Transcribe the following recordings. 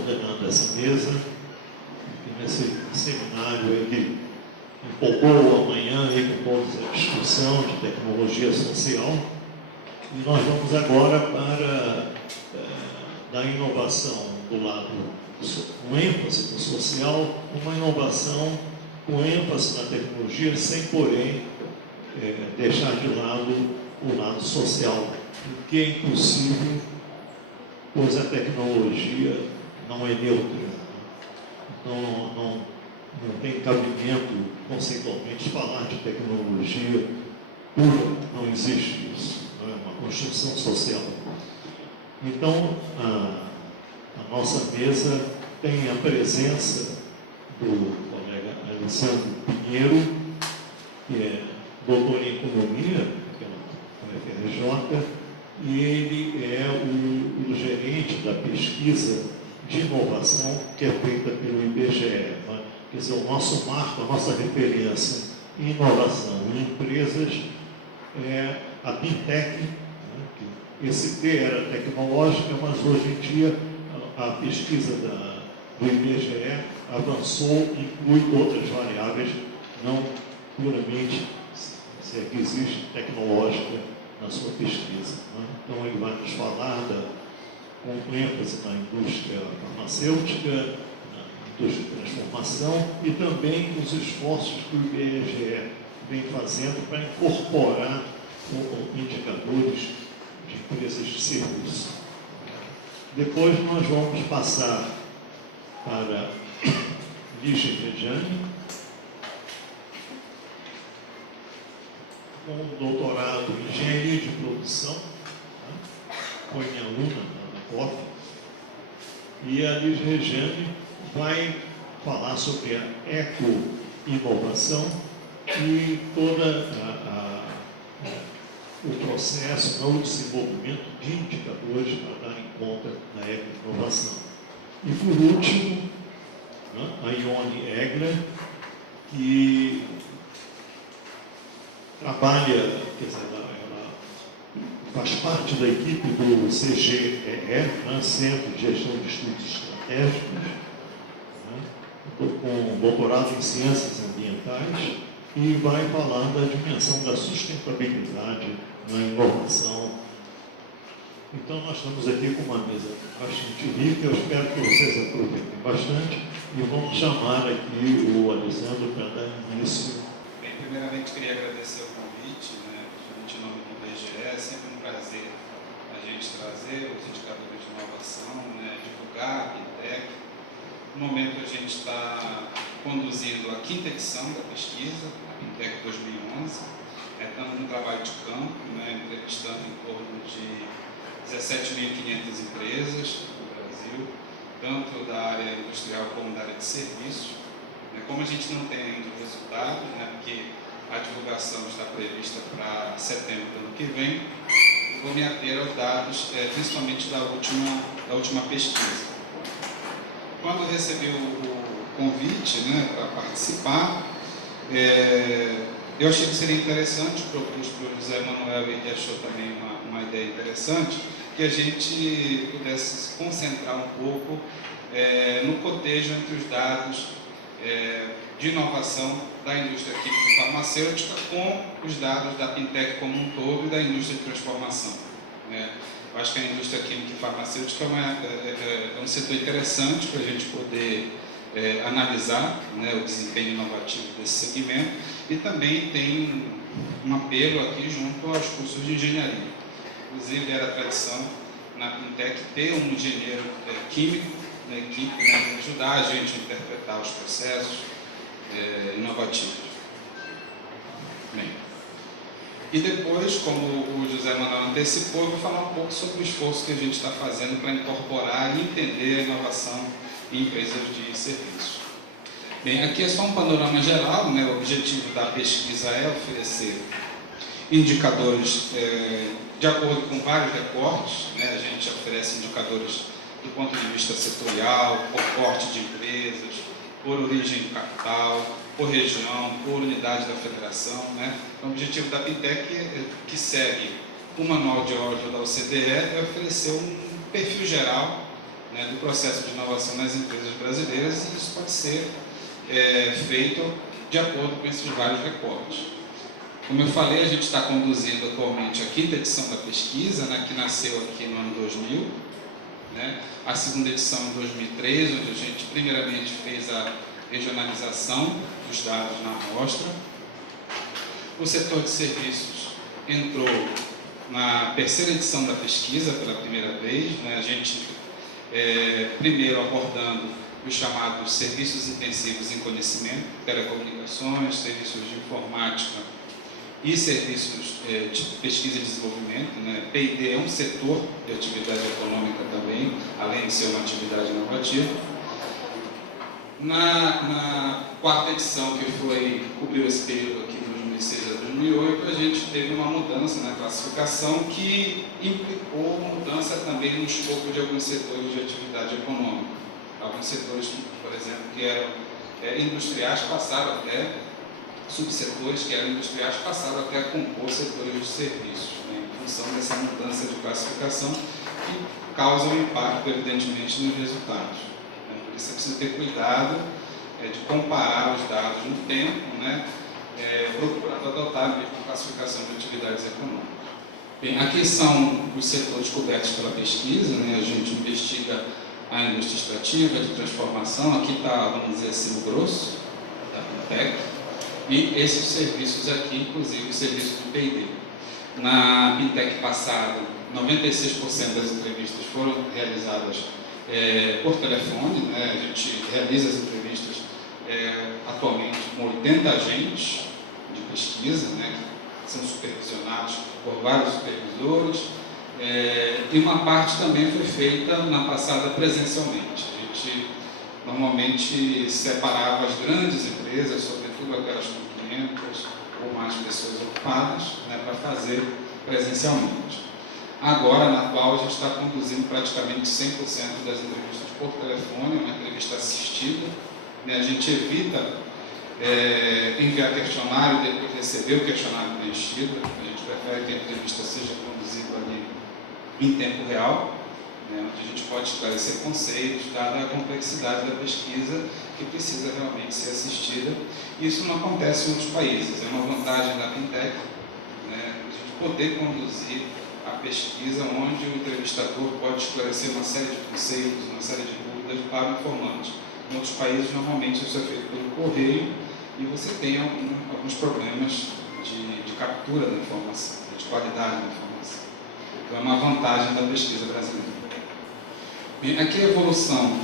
coordenando essa mesa, e nesse seminário ele empolgou amanhã aí com toda a discussão de tecnologia social, e nós vamos agora para da inovação do lado com ênfase no social, uma inovação com ênfase na tecnologia, sem, porém, deixar de lado o lado social, o que é impossível, pois a tecnologia não é neutra. Então, não tem cabimento, conceitualmente, falar de tecnologia pura, não existe isso, não é uma construção social. Então, a nossa mesa tem a presença do colega Alessandro Pinheiro, que é doutor em Economia pela UFRJ, e ele é o gerente da pesquisa de inovação que é feita pelo IBGE. Né? Quer dizer, o nosso marco, a nossa referência em inovação em empresas é a Pintec. Esse T era tecnológica, mas hoje em dia a pesquisa do IBGE avançou e inclui outras variáveis, não puramente, se é que existe, tecnológica na sua pesquisa. Né? Então, ele vai nos falar com ênfase na indústria farmacêutica, na indústria de transformação e também os esforços que o IBGE vem fazendo para incorporar indicadores de empresas de serviço. Depois nós vamos passar para Lígia Rejane, com doutorado em Engenharia de Produção, né? Foi minha aluna na COF, e a Lígia Rejane vai falar sobre a eco-inovação e toda o processo, o desenvolvimento de indicadores para dar em conta da eco-inovação. E, por último, né, a Ione Egler, que trabalha, quer dizer, ela faz parte da equipe do CGEE, né, Centro de Gestão de Estudos Estratégicos, né, com doutorado em Ciências Ambientais, e vai falar da dimensão da sustentabilidade na inovação. Então, nós estamos aqui com uma mesa bastante rica, eu espero que vocês aproveitem bastante, e vamos chamar aqui o Alessandro para dar início. Bem, primeiramente, queria agradecer o convite, né, em nome do IBGE. É sempre um prazer a gente trazer os indicadores de inovação, né, divulgar a Pintec. No momento, a gente está conduzindo a 5ª edição da pesquisa, a Pintec 2011. Estamos no trabalho de campo, né, entrevistando em torno de 17.500 empresas no Brasil, tanto da área industrial como da área de serviços. Como a gente não tem ainda o resultado, né, porque a divulgação está prevista para setembro do ano que vem, vou me ater aos dados, principalmente da última pesquisa. Quando eu recebi o convite, né, para participar, eu achei que seria interessante, propus para o José Manuel, e ele achou também uma ideia interessante, que a gente pudesse se concentrar um pouco no cotejo entre os dados de inovação da indústria química e farmacêutica com os dados da Pintec como um todo e da indústria de transformação. Eu acho que a indústria química e farmacêutica é um setor interessante para a gente poder analisar, né, o desempenho inovativo desse segmento, e também tem um apelo aqui junto aos cursos de engenharia. Inclusive, era a tradição na Pintec ter um engenheiro químico na equipe, né, para ajudar a gente a interpretar os processos inovativos. Bem, e depois, como o José Manuel antecipou, eu vou falar um pouco sobre o esforço que a gente está fazendo para incorporar e entender a inovação em empresas de serviços. Bem, aqui é só um panorama geral, né? O objetivo da pesquisa é oferecer indicadores de acordo com vários recortes, né? A gente oferece indicadores do ponto de vista setorial, por porte de empresas, por origem do capital, por região, por unidade da federação, né? O objetivo da Pintec, que segue o manual de óbito da OCDE, é oferecer um perfil geral né, do processo de inovação nas empresas brasileiras, e isso pode ser feito de acordo com esses vários recortes. Como eu falei, a gente está conduzindo atualmente a 5ª edição da pesquisa, né, que nasceu aqui no ano 2000, né, a 2ª edição em 2003, onde a gente primeiramente fez a regionalização dos dados na amostra. O setor de serviços entrou na 3ª edição da pesquisa pela primeira vez, né, a gente primeiro abordando os chamados serviços intensivos em conhecimento, telecomunicações, serviços de informática e serviços de pesquisa e desenvolvimento, né? P&D é um setor de atividade econômica também, além de ser uma atividade inovativa. Na 4ª edição, que cobriu esse período aqui de 2006 a 2008, a gente teve uma mudança na classificação que implicou mudança também no escopo de alguns setores de atividade econômica. Alguns setores, por exemplo, que eram industriais passaram até, subsetores que eram industriais passaram até a compor setores de serviços, né, em função dessa mudança de classificação que causa um impacto, evidentemente, nos resultados. Por isso é preciso ter cuidado de comparar os dados no tempo, né, procurando adotar a mesma classificação de atividades econômicas. Bem, aqui são os setores cobertos pela pesquisa, né, a gente investiga a indústria extrativa, de transformação, aqui está, vamos dizer assim, o grosso da Pintec, e esses serviços aqui, inclusive os serviços de P&D. Na Pintec passado, 96% das entrevistas foram realizadas por telefone, né? A gente realiza as entrevistas atualmente com 80 agentes de pesquisa, né? Que são supervisionados por vários supervisores, e uma parte também foi feita na passada presencialmente. A gente normalmente separava as grandes empresas, sobretudo aquelas com 500 ou mais pessoas ocupadas, né, para fazer presencialmente. Agora, na atual, a gente está conduzindo praticamente 100% das entrevistas por telefone, uma entrevista assistida, né? A gente evita enviar questionário e depois receber o questionário preenchido. A gente prefere que a entrevista seja conduzida ali em tempo real, né, onde a gente pode esclarecer conceitos, dada a complexidade da pesquisa que precisa realmente ser assistida. Isso não acontece em outros países, é uma vantagem da Pintec, né, a gente poder conduzir a pesquisa onde o entrevistador pode esclarecer uma série de conceitos, uma série de dúvidas para o informante. Em outros países, normalmente, isso é feito pelo correio e você tem alguns problemas de captura da informação, de qualidade da informação. Então, é uma vantagem da pesquisa brasileira. Bem, aqui a evolução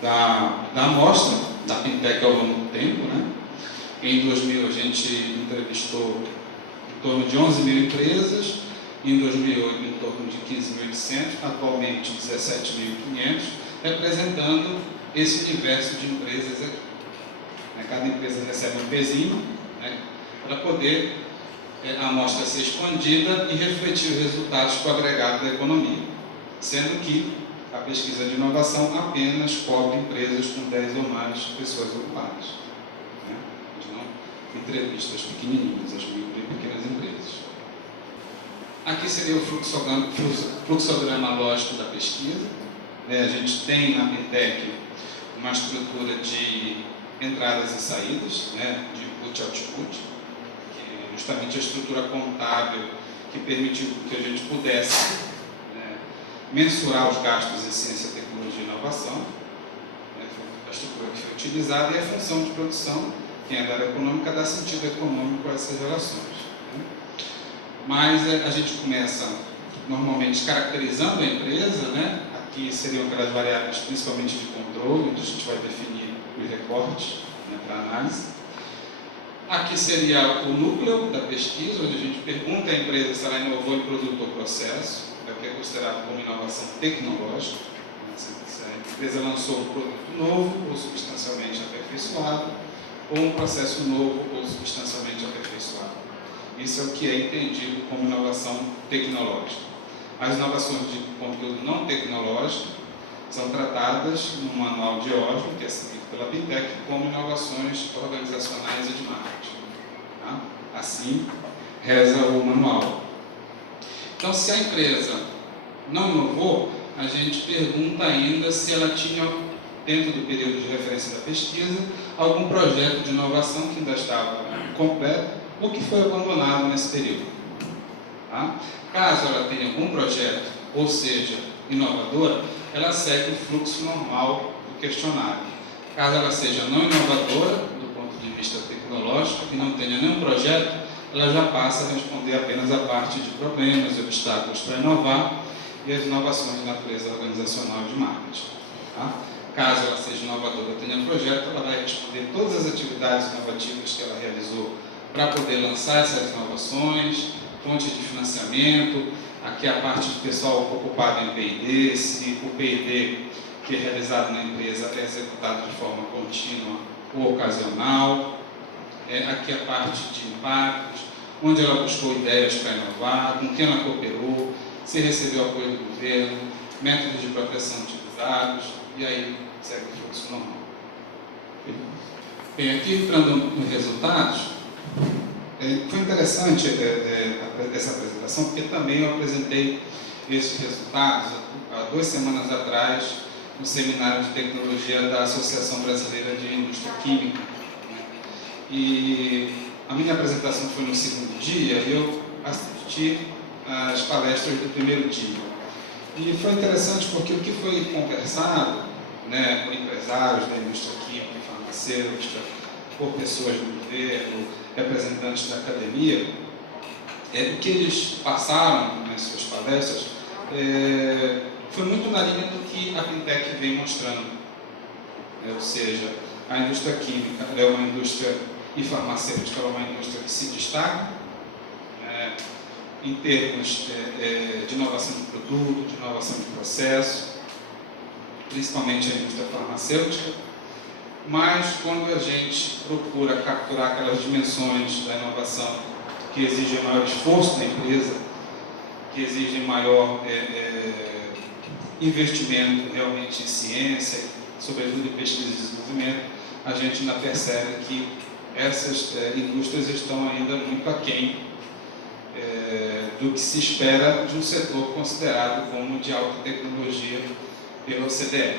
da amostra da Pintec ao longo do tempo, né? Em 2000, a gente entrevistou em torno de 11 mil empresas, em 2008, em torno de 15.800, atualmente 17.500, representando esse universo de empresas aqui. Cada empresa recebe um pezinho, né, para poder a amostra ser expandida e refletir os resultados com o agregado da economia, sendo que a pesquisa de inovação apenas cobre empresas com 10 ou mais pessoas ocupadas, né? Não entrevistas pequenininhas, as micro e pequenas empresas. Aqui seria o fluxograma lógico da pesquisa. A gente tem na Pintec uma estrutura de entradas e saídas, né, de input e output, que é justamente a estrutura contábil que permitiu que a gente pudesse mensurar os gastos em ciência, tecnologia e inovação. Foi a estrutura que foi utilizada, e a função de produção, quem é da área econômica, dá sentido econômico a essas relações. Mas a gente começa normalmente caracterizando a empresa, né? Aqui seriam aquelas variáveis principalmente de controle, onde a gente vai definir os recortes, né, para análise. Aqui seria o núcleo da pesquisa, onde a gente pergunta à empresa se ela inovou em produto ou processo, é o que é considerado como inovação tecnológica. Se a empresa lançou um produto novo ou substancialmente aperfeiçoado, ou um processo novo ou substancialmente aperfeiçoado. Isso é o que é entendido como inovação tecnológica. As inovações de conteúdo não tecnológico são tratadas no manual de Oslo, que é seguido pela Pintec, como inovações organizacionais e de marketing. Tá? Assim reza o manual. Então, se a empresa não inovou, a gente pergunta ainda se ela tinha, dentro do período de referência da pesquisa, algum projeto de inovação que ainda estava completo ou que foi abandonado nesse período. Tá? Caso ela tenha algum projeto, ou seja, inovadora, ela segue o fluxo normal do questionário. Caso ela seja não inovadora, do ponto de vista tecnológico, e não tenha nenhum projeto, ela já passa a responder apenas a parte de problemas e obstáculos para inovar e as inovações de natureza organizacional e de marketing. Tá? Caso ela seja inovadora, tenha projeto, ela vai responder todas as atividades inovativas que ela realizou para poder lançar essas inovações, fontes de financiamento, aqui a parte do pessoal ocupado em P&D, se o P&D que é realizado na empresa é executado de forma contínua ou ocasional, aqui a parte de impactos, onde ela buscou ideias para inovar, com quem ela cooperou, se recebeu apoio do governo, métodos de proteção de dados, e aí segue o fluxo normal. Bem, aqui entrando nos resultados, foi interessante essa apresentação, porque também eu apresentei esses resultados há 2 semanas atrás, no seminário de tecnologia da Associação Brasileira de Indústria Química. E a minha apresentação foi no segundo dia e eu assisti às palestras do primeiro dia. E foi interessante porque o que foi conversado, né, por empresários da indústria química e farmacêutica, por pessoas do governo, representantes da academia, o que eles passaram nas suas palestras foi muito na linha do que a Fintech vem mostrando. Ou seja, a indústria química é uma indústria e farmacêutica é uma indústria que se destaca em termos de inovação de produto, de inovação de processo, principalmente a indústria farmacêutica, mas quando a gente procura capturar aquelas dimensões da inovação que exigem maior esforço da empresa, que exigem maior investimento realmente em ciência, sobretudo em pesquisa e desenvolvimento, a gente ainda percebe que essas indústrias estão ainda muito aquém do que se espera de um setor considerado como de alta tecnologia pela OCDE.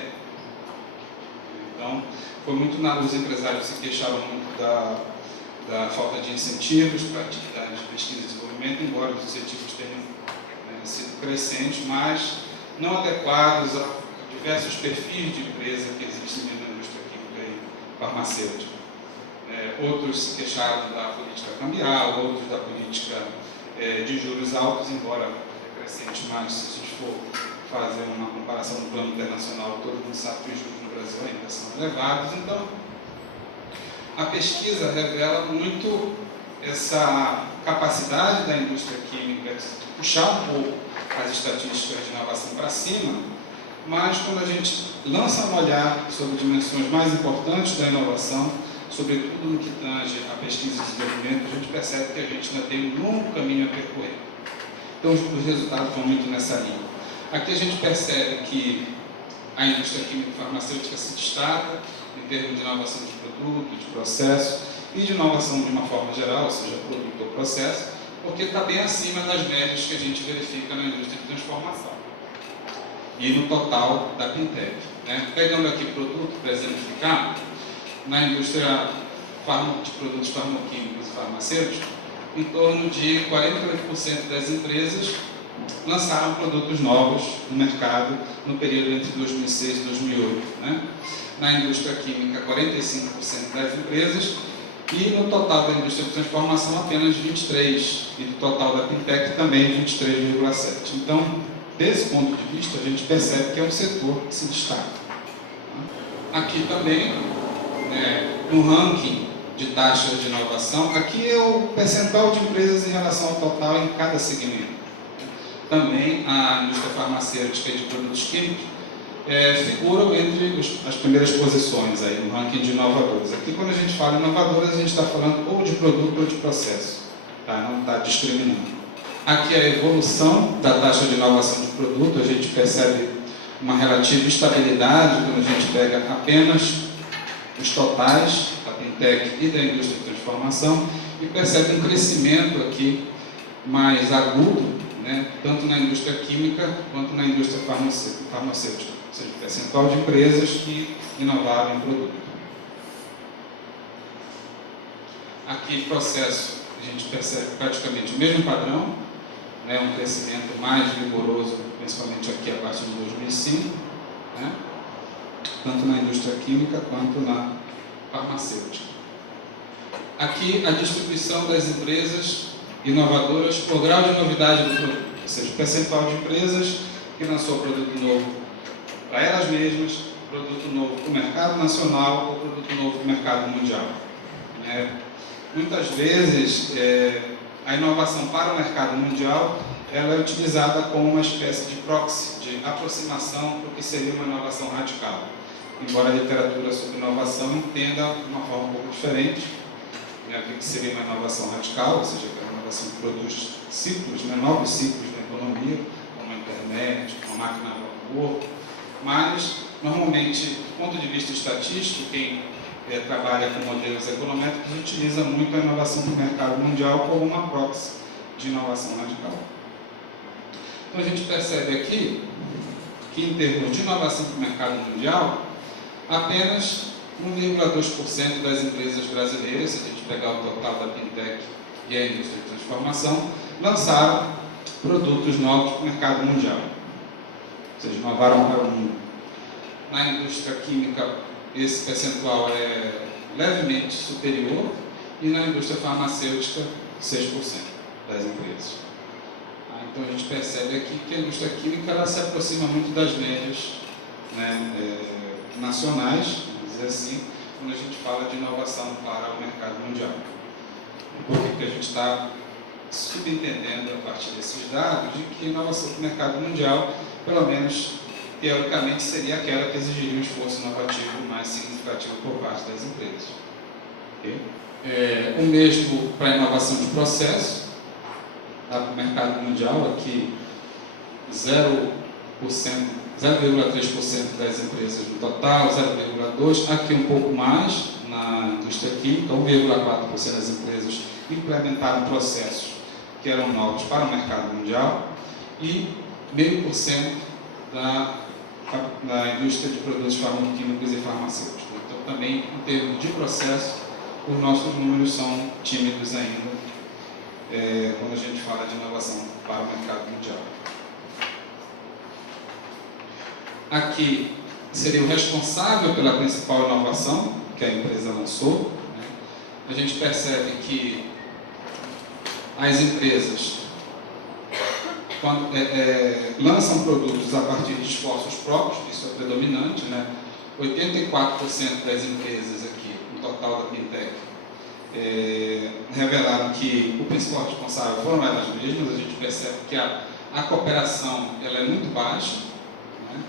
Então, foi muito os empresários se queixaram muito da falta de incentivos para atividades de pesquisa e desenvolvimento, embora os incentivos tenham sido crescentes, mas não adequados a diversos perfis de empresa que existem na indústria química e farmacêutica. Outros se queixaram da política cambial, outros da política de juros altos, embora crescente, mas se a gente for fazer uma comparação no plano internacional, todo mundo sabe que os juros no Brasil ainda são elevados. Então, a pesquisa revela muito essa capacidade da indústria química de puxar um pouco as estatísticas de inovação para cima, mas quando a gente lança um olhar sobre dimensões mais importantes da inovação, sobretudo no que tange a pesquisa e desenvolvimento, a gente percebe que a gente ainda tem um longo caminho a percorrer. Então, os resultados vão muito nessa linha. Aqui a gente percebe que a indústria química e farmacêutica se destaca em termos de inovação de produto, de processo e de inovação de uma forma geral, ou seja, produto ou processo, porque está bem acima das médias que a gente verifica na indústria de transformação e no total da Fintech. Pegando aqui produto para exemplificar, na indústria de produtos farmacêuticos e farmacêuticos, em torno de 48% das empresas lançaram produtos novos no mercado no período entre 2006 e 2008. Na indústria química, 45% das empresas, e no total da indústria de transformação, apenas 23%, e do total da Fintech também 23,7%. Então, desse ponto de vista, a gente percebe que é um setor que se destaca. Aqui também, no ranking de taxas de inovação, aqui é o percentual de empresas em relação ao total em cada segmento. Também a indústria farmacêutica e de produtos químicos figuram entre as primeiras posições aí, no ranking de inovadores. Aqui, quando a gente fala inovadores, a gente está falando ou de produto ou de processo, tá? Não está discriminando. Aqui a evolução da taxa de inovação de produto, a gente percebe uma relativa estabilidade quando a gente pega apenas os totais da Fintech e da indústria de transformação e percebe um crescimento aqui mais agudo, né, tanto na indústria química quanto na indústria farmacêutica, ou seja, o percentual de empresas que inovaram em produto. Aqui, processo, a gente percebe praticamente o mesmo padrão, né, um crescimento mais vigoroso, principalmente aqui a partir de 2005, né, tanto na indústria química quanto na farmacêutica. Aqui, a distribuição das empresas inovadoras por grau de novidade do produto, ou seja, o percentual de empresas que lançou produto novo para elas mesmas, produto novo para o mercado nacional ou produto novo para o mercado mundial. Muitas vezes, a inovação para o mercado mundial ela é utilizada como uma espécie de proxy, de aproximação para o que seria uma inovação radical. Embora a literatura sobre inovação entenda de uma forma um pouco diferente, né, o que seria uma inovação radical, ou seja, uma inovação que produz ciclos, né, novos ciclos na economia, como a internet, como a máquina a vapor, mas, normalmente, do ponto de vista estatístico, quem trabalha com modelos econométricos utiliza muito a inovação do mercado mundial como uma proxy de inovação radical. Então a gente percebe aqui que em termos de inovação para o mercado mundial, apenas 1,2% das empresas brasileiras, se a gente pegar o total da Fintech e a indústria de transformação, lançaram produtos novos para o mercado mundial. Ou seja, inovaram para o mundo. Na indústria química, esse percentual é levemente superior, e na indústria farmacêutica, 6% das empresas. Então a gente percebe aqui que a indústria química ela se aproxima muito das médias, né, nacionais, vamos dizer assim, quando a gente fala de inovação para o mercado mundial. Porque a gente está subentendendo a partir desses dados de que a inovação para o mercado mundial, pelo menos teoricamente, seria aquela que exigiria um esforço inovativo mais significativo por parte das empresas. Okay? O mesmo para a inovação de processo, para o mercado mundial, aqui 0,3% das empresas no total, 0,2%, aqui um pouco mais na indústria química, 1,4% das empresas implementaram processos que eram novos para o mercado mundial e 0,5% da indústria de produtos farmacoquímicos e farmacêuticos. Então, também, em termos de processo, os nossos números são tímidos ainda, quando a gente fala de inovação para o mercado mundial. Aqui seria o responsável pela principal inovação que a empresa lançou. Né? A gente percebe que as empresas quando lançam produtos a partir de esforços próprios, isso é predominante, né? 84% das empresas aqui, no total da Fintech, revelaram que o principal responsável foram elas mesmas. A gente percebe que a cooperação ela é muito baixa. Né?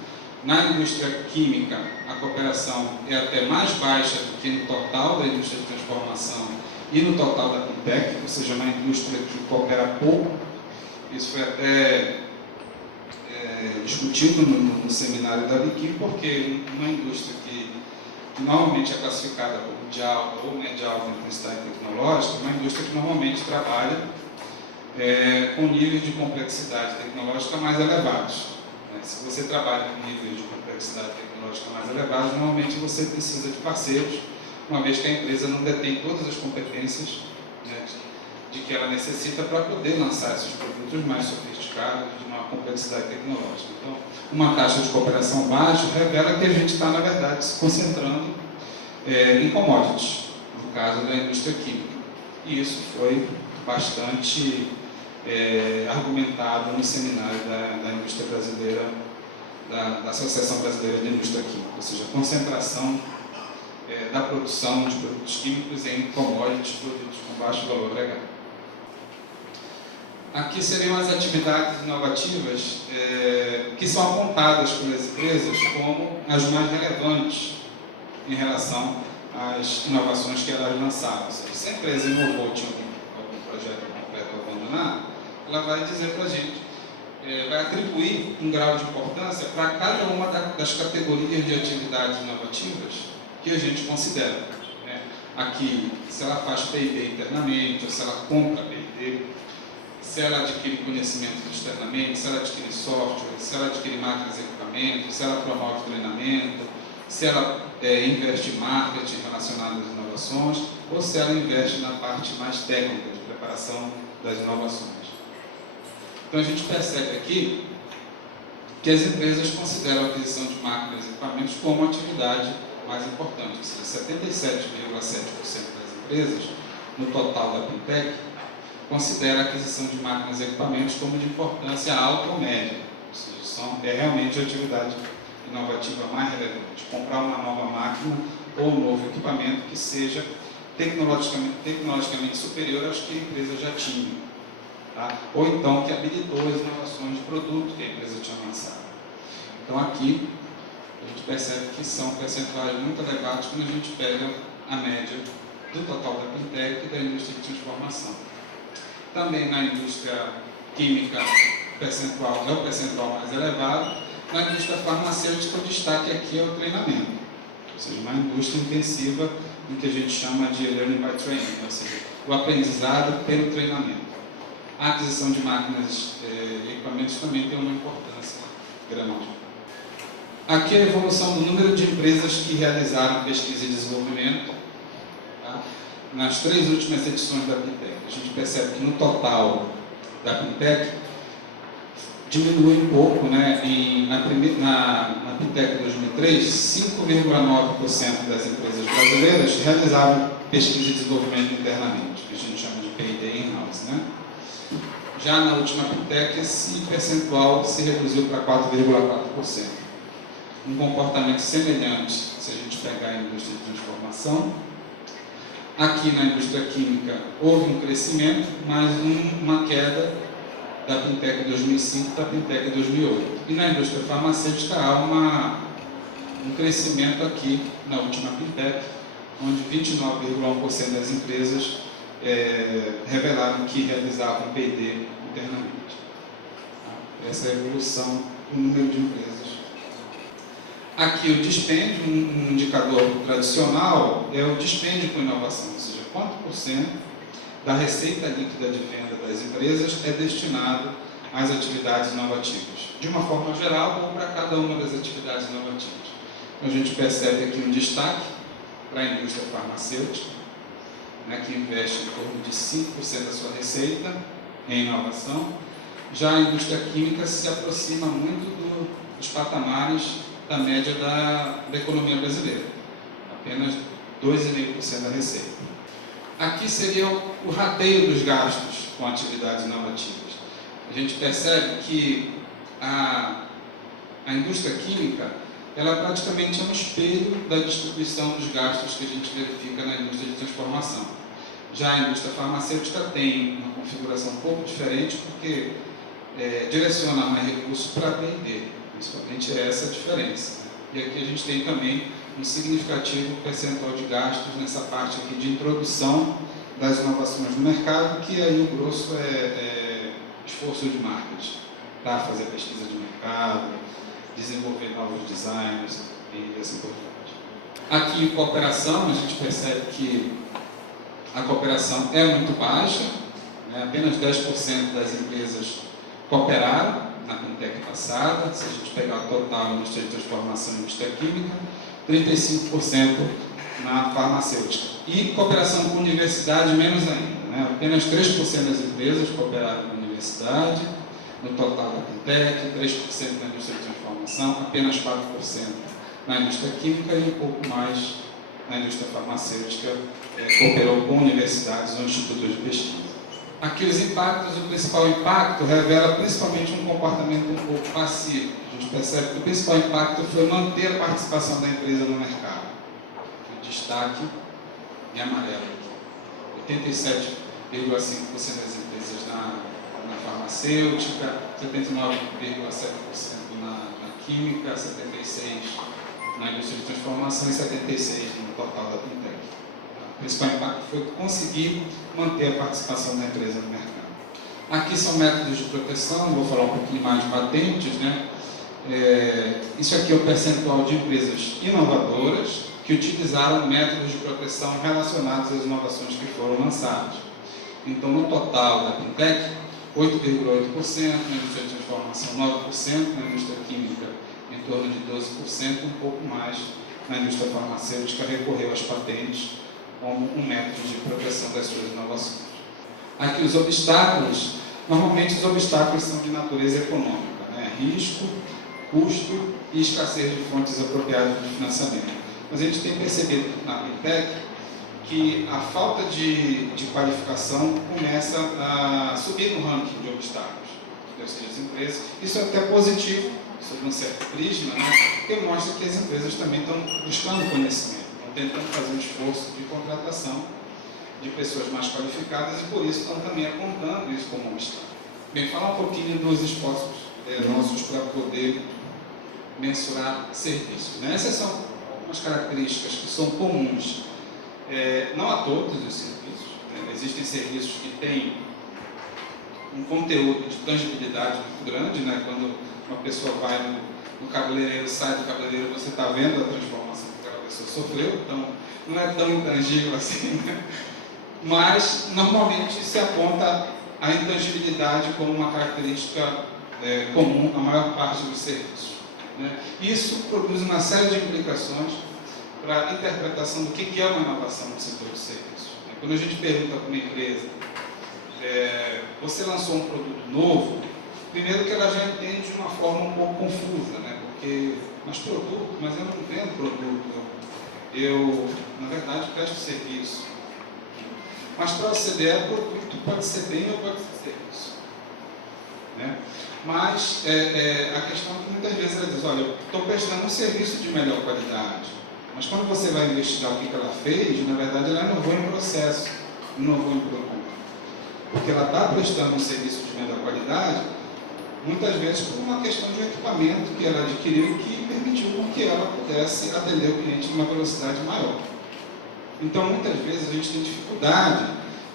Na indústria química, a cooperação é até mais baixa do que no total da indústria de transformação e no total da Fintech, ou seja, na indústria que coopera pouco. Isso foi até discutido no seminário da Biquim, porque uma indústria que normalmente é classificada como de alta ou média alta intensidade tecnológica, é uma indústria que normalmente trabalha com níveis de complexidade tecnológica mais elevados. Né? Se você trabalha com níveis de complexidade tecnológica mais elevados, normalmente você precisa de parceiros, uma vez que a empresa não detém todas as competências, né, de que ela necessita para poder lançar esses produtos mais sofisticados, de uma complexidade tecnológica. Então, uma taxa de cooperação baixa revela que a gente está, na verdade, se concentrando em commodities, no caso da indústria química. E isso foi bastante argumentado no seminário da indústria brasileira, da Associação Brasileira de Indústria Química, ou seja, a concentração da produção de produtos químicos em commodities, produtos com baixo valor agregado. Aqui seriam as atividades inovativas que são apontadas pelas empresas como as mais relevantes em relação às inovações que elas lançaram. Ou seja, se a empresa inovou, tinha algum projeto completo abandonado, ela vai dizer para a gente, vai atribuir um grau de importância para cada uma das categorias de atividades inovativas que a gente considera. Né? Aqui, se ela faz P&D internamente, ou se ela compra P&D, se ela adquire conhecimento externamente, se ela adquire software, se ela adquire máquinas e equipamentos, se ela promove treinamento, se ela investe em marketing relacionado às inovações, ou se ela investe na parte mais técnica de preparação das inovações. Então a gente percebe aqui que as empresas consideram a aquisição de máquinas e equipamentos como a atividade mais importante, ou seja, 77,7% das empresas, no total da Pintec, considera a aquisição de máquinas e equipamentos como de importância alta ou média, ou seja, é realmente a atividade inovativa mais relevante. Comprar uma nova máquina ou um novo equipamento que seja tecnologicamente superior aos que a empresa já tinha, tá? Ou então que habilitou as inovações de produto que a empresa tinha lançado. Então aqui a gente percebe que são percentuais muito elevados quando a gente pega a média do total da Pintec e da indústria de transformação. Também na indústria química é o percentual mais elevado. Na indústria farmacêutica, o destaque aqui é o treinamento, ou seja, uma indústria intensiva em que a gente chama de learning by training, ou seja, o aprendizado pelo treinamento. A aquisição de máquinas e equipamentos também tem uma importância grande. Aqui é a evolução do número de empresas que realizaram pesquisa e desenvolvimento, tá? Nas 3 últimas edições da Pintec. A gente percebe que no total da Pintec diminuiu um pouco, né? Na Pintec 2003, 5,9% das empresas brasileiras realizavam pesquisa e desenvolvimento internamente, que a gente chama de P&D in-house, né? Já na última Pintec, esse percentual se reduziu para 4,4%. Um comportamento semelhante, se a gente pegar a indústria de transformação. Aqui na indústria química houve um crescimento, mas uma queda da Pintec 2005 para a Pintec 2008. E na indústria farmacêutica há um crescimento aqui na última Pintec, onde 29,1% das empresas revelaram que realizavam P&D internamente. Essa é a evolução do número de empresas. Aqui o dispêndio, um indicador tradicional, é o dispêndio com inovação, ou seja, quanto por cento da receita líquida de venda das empresas é destinado às atividades inovativas, de uma forma geral ou para cada uma das atividades inovativas. Então, a gente percebe aqui um destaque para a indústria farmacêutica, né, que investe em torno de 5% da sua receita em inovação. Já a indústria química se aproxima muito dos patamares da média da economia brasileira, apenas 2,5% da receita. Aqui seria o rateio dos gastos com atividades inovativas. A gente percebe que a indústria química, ela praticamente é um espelho da distribuição dos gastos que a gente verifica na indústria de transformação. Já a indústria farmacêutica tem uma configuração um pouco diferente, porque direciona mais recursos para atender, principalmente essa diferença. E aqui a gente tem também um significativo percentual de gastos nessa parte aqui de introdução das inovações no mercado, que aí o grosso é esforço de marketing, para fazer pesquisa de mercado, desenvolver novos designs e assim por diante. Aqui em cooperação, a gente percebe que a cooperação é muito baixa, né? Apenas 10% das empresas cooperaram na Pintec passada. Se a gente pegar o total indústria de transformação e indústria química, 35% na farmacêutica. E cooperação com universidade, menos ainda, né? Apenas 3% das empresas cooperaram com a universidade, no total da Pintec, 3% na indústria de transformação, apenas 4% na indústria química e um pouco mais na indústria farmacêutica, cooperou com universidades ou institutos de pesquisa. Aqui os impactos, o principal impacto revela principalmente um comportamento um pouco passivo. A gente percebe que o principal impacto foi manter a participação da empresa no mercado. O destaque em amarelo. 87,5% das empresas na farmacêutica, 79,7% na química, 76% na indústria de transformação e 76% no total da Pintec. O principal impacto foi conseguir manter a participação da empresa no mercado. Aqui são métodos de proteção, vou falar um pouquinho mais de patentes, né? Isso aqui é o percentual de empresas inovadoras que utilizaram métodos de proteção relacionados às inovações que foram lançadas. Então, no total da Pintec, 8,8%, na indústria de transformação 9%, na indústria química em torno de 12%, um pouco mais na indústria farmacêutica recorreu às patentes como um método de proteção das suas inovações. Aqui os obstáculos, normalmente os obstáculos são de natureza econômica, né? Risco, custo e escassez de fontes apropriadas de financiamento. Mas a gente tem percebido na Apintec que a falta de qualificação começa a subir no ranking de obstáculos das empresas. Isso é até positivo, sob um certo prisma, né? Porque mostra que as empresas também estão buscando conhecimento, estão tentando fazer um esforço de contratação de pessoas mais qualificadas e por isso estão também apontando isso como um obstáculo. Bem, falar um pouquinho dos esforços nossos para poder mensurar serviços, né? Essas são algumas características que são comuns, não a todos os serviços, né? Existem serviços que têm um conteúdo de tangibilidade muito grande, né? Quando uma pessoa vai no cabeleireiro, sai do cabeleireiro, você está vendo a transformação que aquela pessoa sofreu, então não é tão intangível assim, né? Mas normalmente se aponta a intangibilidade como uma característica comum à maior parte dos serviços, né? Isso produz uma série de implicações para a interpretação do que é uma inovação no setor de serviços. Quando a gente pergunta para uma empresa, você lançou um produto novo, primeiro que ela já entende de uma forma um pouco confusa, né? Porque, mas eu não vendo produto, eu na verdade presto serviço. Mas para o CDE, produto pode ser bem ou pode ser serviço, né? Mas a questão é que muitas vezes ela diz, olha, eu estou prestando um serviço de melhor qualidade, mas quando você vai investigar o que ela fez, na verdade ela inovou em processo, inovou em produto. Porque ela está prestando um serviço de melhor qualidade, muitas vezes por uma questão de equipamento que ela adquiriu que permitiu que ela pudesse atender o cliente numa velocidade maior. Então, muitas vezes a gente tem dificuldade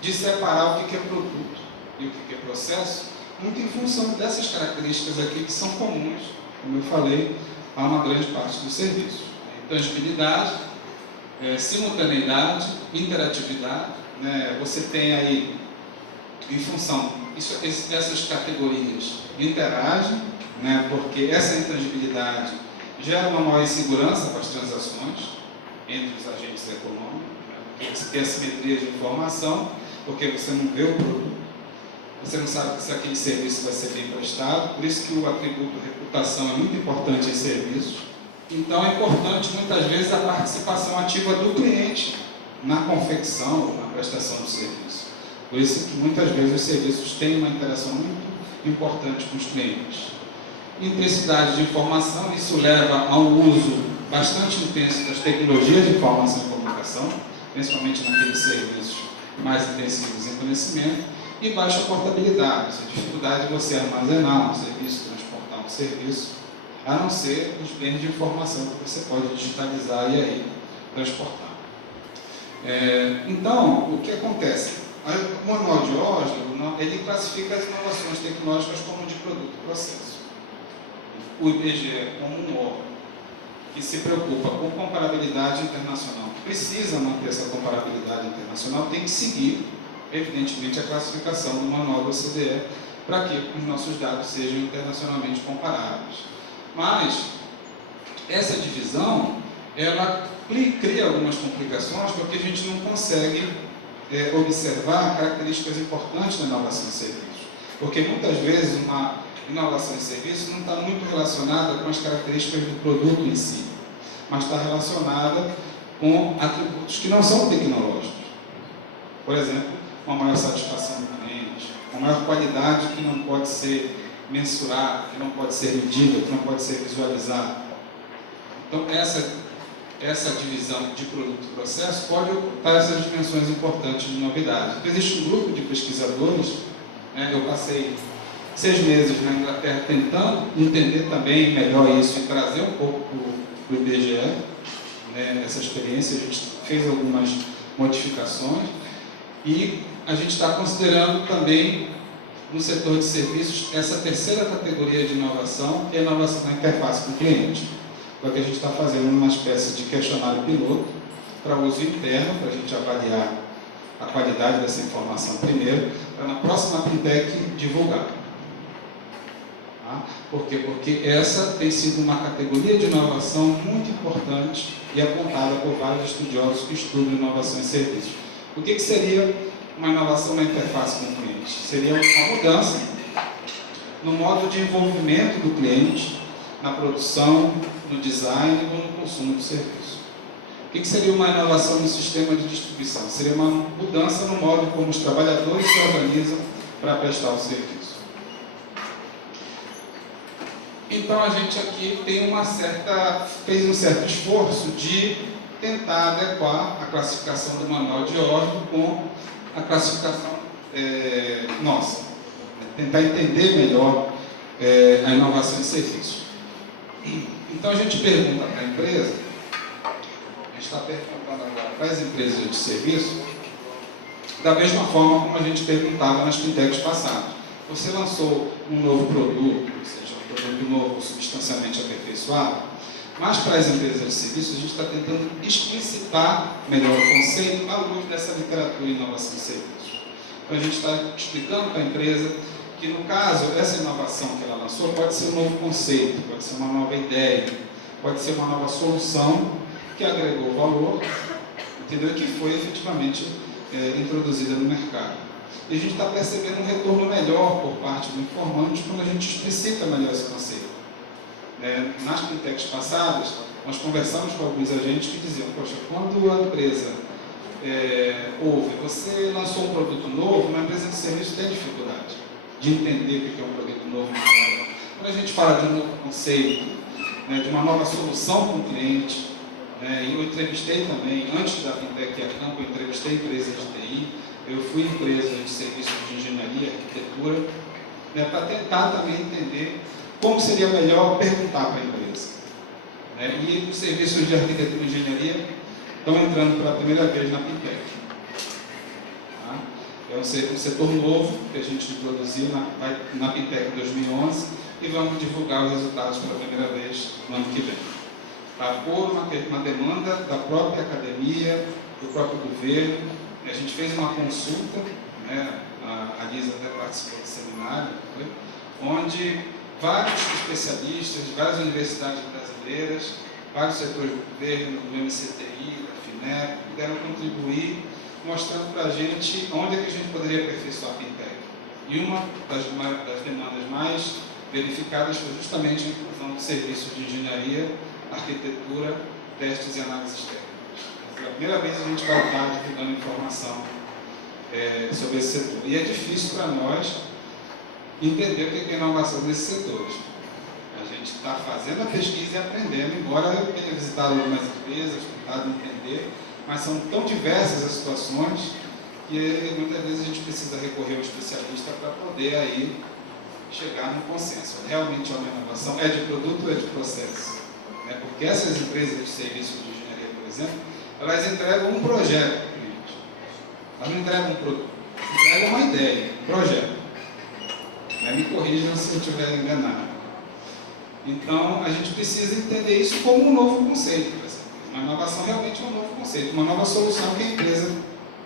de separar o que é produto e o que é processo, muito em função dessas características aqui que são comuns, como eu falei, a uma grande parte dos serviços. Intangibilidade, simultaneidade, interatividade, né? Você tem aí, em função, essas categorias interagem, né? Porque essa intangibilidade gera uma maior insegurança para as transações entre os agentes econômicos, né? Porque você tem assimetria de informação, porque você não vê o produto, você não sabe se aquele serviço vai ser bem prestado, por isso que o atributo reputação é muito importante em serviços. Então é importante muitas vezes a participação ativa do cliente na confecção, na prestação do serviço. Por isso que muitas vezes os serviços têm uma interação muito importante com os clientes. Intensidade de informação, isso leva a um uso bastante intenso das tecnologias de informação e comunicação, principalmente naqueles serviços mais intensivos em conhecimento, e baixa portabilidade, a dificuldade de você armazenar um serviço, transportar um serviço, a não ser os bens de informação que você pode digitalizar e aí transportar. Então, o que acontece? O manual de Oslo, ele classifica as inovações tecnológicas como de produto e processo. O IBGE, como um órgão que se preocupa com comparabilidade internacional, que precisa manter essa comparabilidade internacional, tem que seguir, evidentemente, a classificação do manual da OCDE para que os nossos dados sejam internacionalmente comparáveis. Mas essa divisão, ela cria algumas complicações porque a gente não consegue observar características importantes da inovação em serviços. Porque muitas vezes uma inovação em serviços não está muito relacionada com as características do produto em si, mas está relacionada com atributos que não são tecnológicos. Por exemplo, uma maior satisfação do cliente, uma maior qualidade que não pode ser mensurada, que não pode ser medida, que não pode ser visualizada. Então, essa divisão de produto e processo pode ocupar essas dimensões importantes de novidade. Então, existe um grupo de pesquisadores, eu passei 6 meses na Inglaterra tentando entender também melhor isso e trazer um pouco para o IBGE, essa experiência. A gente fez algumas modificações e a gente está considerando também no setor de serviços essa terceira categoria de inovação, que é a inovação na interface com o cliente. Porque a gente está fazendo uma espécie de questionário piloto para uso interno, para a gente avaliar a qualidade dessa informação primeiro, para na próxima Pintec divulgar. Tá? Por quê? Porque essa tem sido uma categoria de inovação muito importante e apontada por vários estudiosos que estudam inovação em serviços. O que seria uma inovação na interface com o cliente? Seria uma mudança no modo de envolvimento do cliente na produção, no design ou no consumo do serviço. O que seria uma inovação no sistema de distribuição? Seria uma mudança no modo como os trabalhadores se organizam para prestar o serviço. Então a gente aqui tem fez um certo esforço de tentar adequar a classificação do manual de órgão com a classificação nossa. Tentar entender melhor a inovação em serviços. Então a gente pergunta para a empresa, a gente está perguntando agora para as empresas de serviço, da mesma forma como a gente perguntava nas Pintecs passadas. Você lançou um novo produto, ou seja, um produto novo substancialmente aperfeiçoado, mas para as empresas de serviço a gente está tentando explicitar melhor o conceito à luz dessa literatura de inovação em serviços. Então a gente está explicando para a empresa que, no caso, essa inovação que ela lançou pode ser um novo conceito, pode ser uma nova ideia, pode ser uma nova solução que agregou valor, entendeu? Que foi efetivamente introduzida no mercado. E a gente está percebendo um retorno melhor por parte do informante quando a gente explicita melhor esse conceito. Nas Pintecs passadas, nós conversamos com alguns agentes que diziam, poxa, quando a empresa ouve, você lançou um produto novo, uma empresa de serviço tem dificuldade de entender o que é um produto novo. Quando a gente fala de um novo conceito, de uma nova solução para o cliente, e eu entrevistei também, antes da Pintec Acampo, eu entrevistei empresas de TI, eu fui empresa de serviços de engenharia, arquitetura, para tentar também entender como seria melhor perguntar para a empresa. E os serviços de arquitetura e engenharia estão entrando pela primeira vez na Pintec. É um setor novo que a gente introduziu na Pintec 2011 e vamos divulgar os resultados pela primeira vez no ano que vem. Por uma demanda da própria academia, do próprio governo, a gente fez uma consulta, a Lisa até participou do seminário, onde vários especialistas de várias universidades brasileiras, vários setores do governo, do MCTI, da FINEP, puderam contribuir, mostrando para a gente onde é que a gente poderia aperfeiçoar a Pintec. E uma das demandas mais verificadas foi justamente a inclusão de serviços de engenharia, arquitetura, testes e análises técnicas. Pela primeira vez a gente vai estar divulgando informação sobre esse setor. E é difícil para nós entender o que é inovação nesses setores. A gente está fazendo a pesquisa e aprendendo, embora eu tenha visitado algumas empresas, tentado entender, mas são tão diversas as situações que muitas vezes a gente precisa recorrer ao especialista para poder aí chegar num consenso. Realmente é uma inovação? É de produto ou é de processo? Porque essas empresas de serviços de engenharia, por exemplo, elas entregam um projeto para o cliente. Elas não entregam um produto, elas entregam uma ideia, um projeto. Me corrijam se eu estiver enganado. Então, a gente precisa entender isso como um novo conceito. Uma inovação realmente é um novo conceito, uma nova solução que a empresa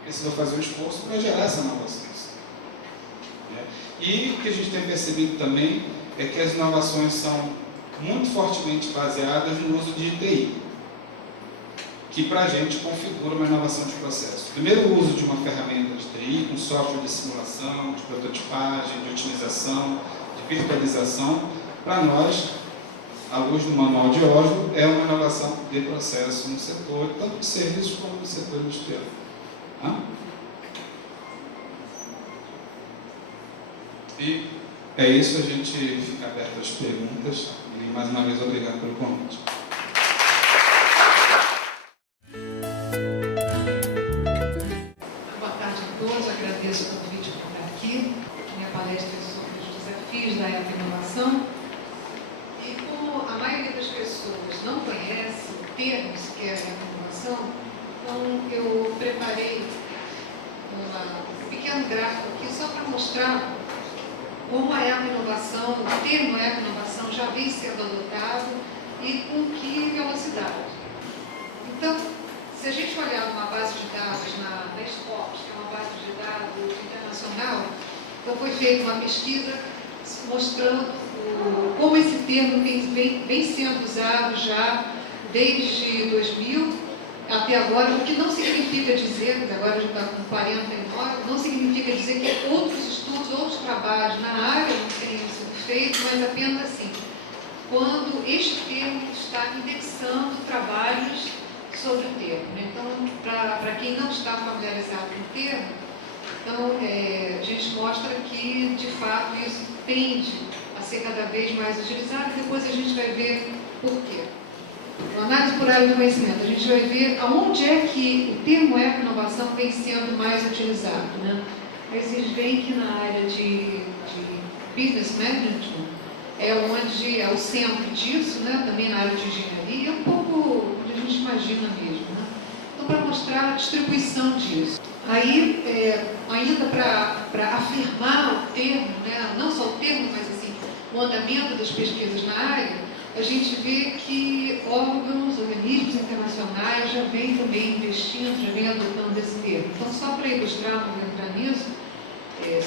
precisa fazer um esforço para gerar essa nova solução. E o que a gente tem percebido também é que as inovações são muito fortemente baseadas no uso de TI, que para a gente configura uma inovação de processo. Primeiro, o uso de uma ferramenta de TI, com software de simulação, de prototipagem, de otimização, de virtualização, para nós, à luz do manual de Oslo, é uma inovação de processo no setor, tanto de serviços como no setor industrial. E é isso, a gente fica aberto às perguntas. E mais uma vez, obrigado pelo convite. Boa tarde a todos, agradeço o convite por estar aqui. Minha palestra é sobre os desafios da inovação. E como a maioria das pessoas não conhece o termo sequer inovação, então eu preparei um pequeno gráfico aqui só para mostrar como a eco-inovação, o termo eco-inovação já vem sendo adotado e com que velocidade. Então, se a gente olhar uma base de dados na SCOPS, que é uma base de dados internacional, então foi feita uma pesquisa mostrando como esse termo vem sendo usado já desde 2000 até agora, o que não significa dizer, porque agora já está com 49, não significa dizer que outros estudos, outros trabalhos na área não tenham sido feitos, mas apenas assim, quando este termo está indexando trabalhos sobre o termo. Então, para quem não está familiarizado com o termo, então, a gente mostra que, de fato, isso tende a ser cada vez mais utilizado e depois a gente vai ver por quê. No análise por área do conhecimento, a gente vai ver aonde é que o termo eco-inovação vem sendo mais utilizado. Né? Aí vocês veem que na área de business management é onde é o centro disso, né? Também na área de engenharia, é um pouco onde a gente imagina mesmo. Né? Então, para mostrar a distribuição disso. Aí, ainda para afirmar o termo, né? Não só o termo, mas assim, o andamento das pesquisas na área, a gente vê que organismos internacionais já vêm também investindo, já vêm adotando esse termo. Então, só para ilustrar, não vou entrar nisso,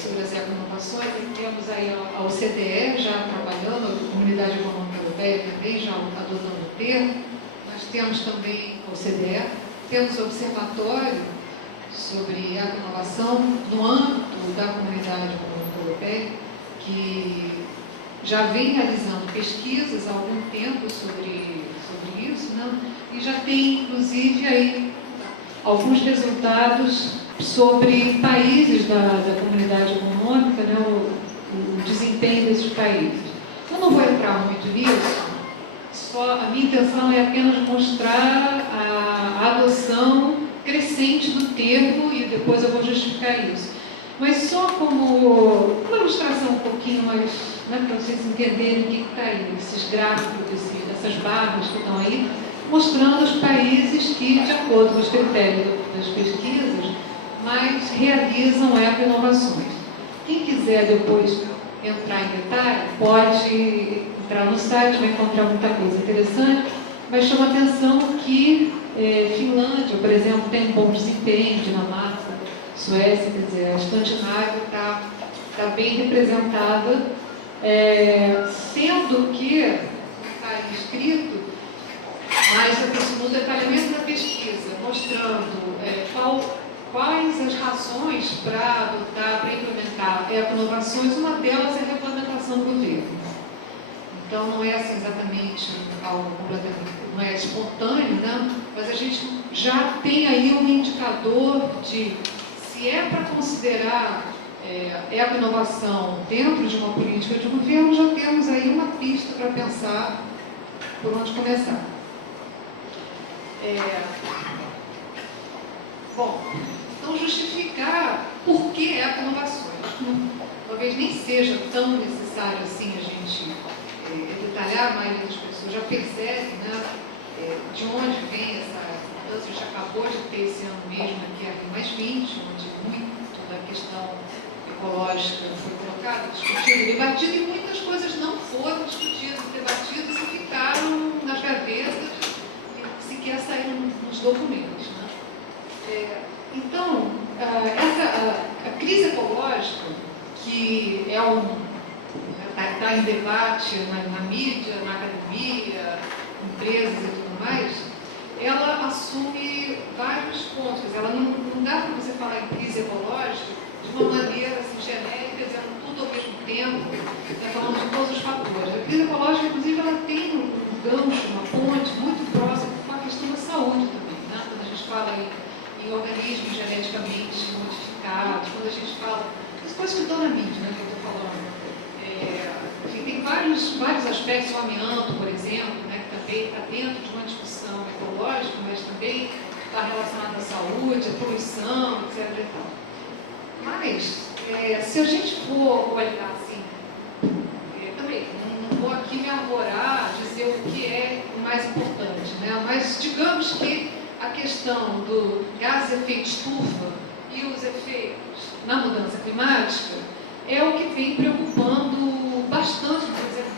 sobre as eco-inovações, temos aí a OCDE já trabalhando, a Comunidade Econômica Europeia também já adotando o termo. Nós temos também a OCDE, temos o Observatório sobre eco-inovação no âmbito da Comunidade Econômica Europeia, que já vem realizando pesquisas há algum tempo sobre isso, né? E já tem, inclusive, aí alguns resultados sobre países da comunidade econômica, né? O desempenho desses países. Eu não vou entrar muito nisso, só a minha intenção é apenas mostrar a adoção crescente do termo e depois eu vou justificar isso. Mas só como uma ilustração um pouquinho mais, né, para vocês entenderem o que está aí, esses gráficos, essas barras que estão aí, mostrando os países que, de acordo com os critérios das pesquisas, mais realizam eco-inovações. Quem quiser depois entrar em detalhe, pode entrar no site, vai encontrar muita coisa interessante, mas chama atenção que Finlândia, por exemplo, tem um bom desempenho, Dinamarca, Suécia, quer dizer, a Escandinávia está bem representada, sendo que está escrito, mas no detalhamento da pesquisa, mostrando quais as razões para adotar, para implementar eco-inovações, uma delas é a regulamentação do governo. Então, não é assim exatamente algo completamente, não é espontâneo, né? Mas a gente já tem aí um indicador de se é para considerar eco-inovação dentro de uma política de governo, já temos aí uma pista para pensar por onde começar. Bom, então justificar por que eco-inovações. Talvez nem seja tão necessário assim a gente detalhar, a maioria das pessoas já percebe, né, de onde vem essa mudança. A gente acabou de ter esse ano mesmo aqui a RI+20, onde muito da questão ecológica foi colocada, discutida, debatida, e muitas coisas não foram discutidas, debatidas e ficaram nas gavetas e sequer saíram nos documentos. Né? Então, a crise ecológica, que está em debate na mídia, na academia, empresas e tudo mais, ela assume vários pontos. Ela não dá para você falar em crise ecológica de uma maneira assim, genérica, dizendo tudo ao mesmo tempo, né, falando de todos os fatores. A crise ecológica, inclusive, ela tem um gancho, uma ponte muito próxima com a questão da saúde também. Né? Quando a gente fala em organismos geneticamente modificados, quando a gente fala das coisas que estão na mídia, né, que eu estou falando. Tem vários aspectos, o amianto, por exemplo, né, que também está dentro de uma discussão ecológica, mas também está relacionado à saúde, à poluição, etc. E tal. Mas, se a gente for olhar assim, também, não vou aqui me arvorar, dizer o que é o mais importante, né? Mas digamos que a questão do gás efeito estufa e os efeitos na mudança climática é o que vem preocupando bastante, por exemplo,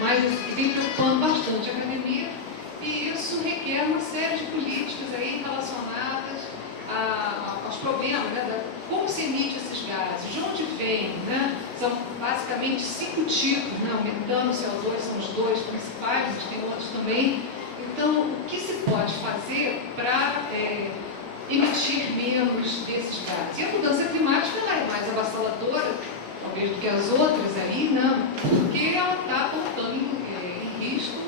mais que vem preocupando bastante a academia, e isso requer uma série de políticas problema, né, como se emite esses gases, de onde vem, né? São basicamente 5 tipos, né? O metano, o CO2 são os 2 principais, a gente tem outros também. Então, o que se pode fazer para emitir menos desses gases? E a mudança climática ela é mais avassaladora, talvez, do que as outras aí, né? Porque ela está colocando em risco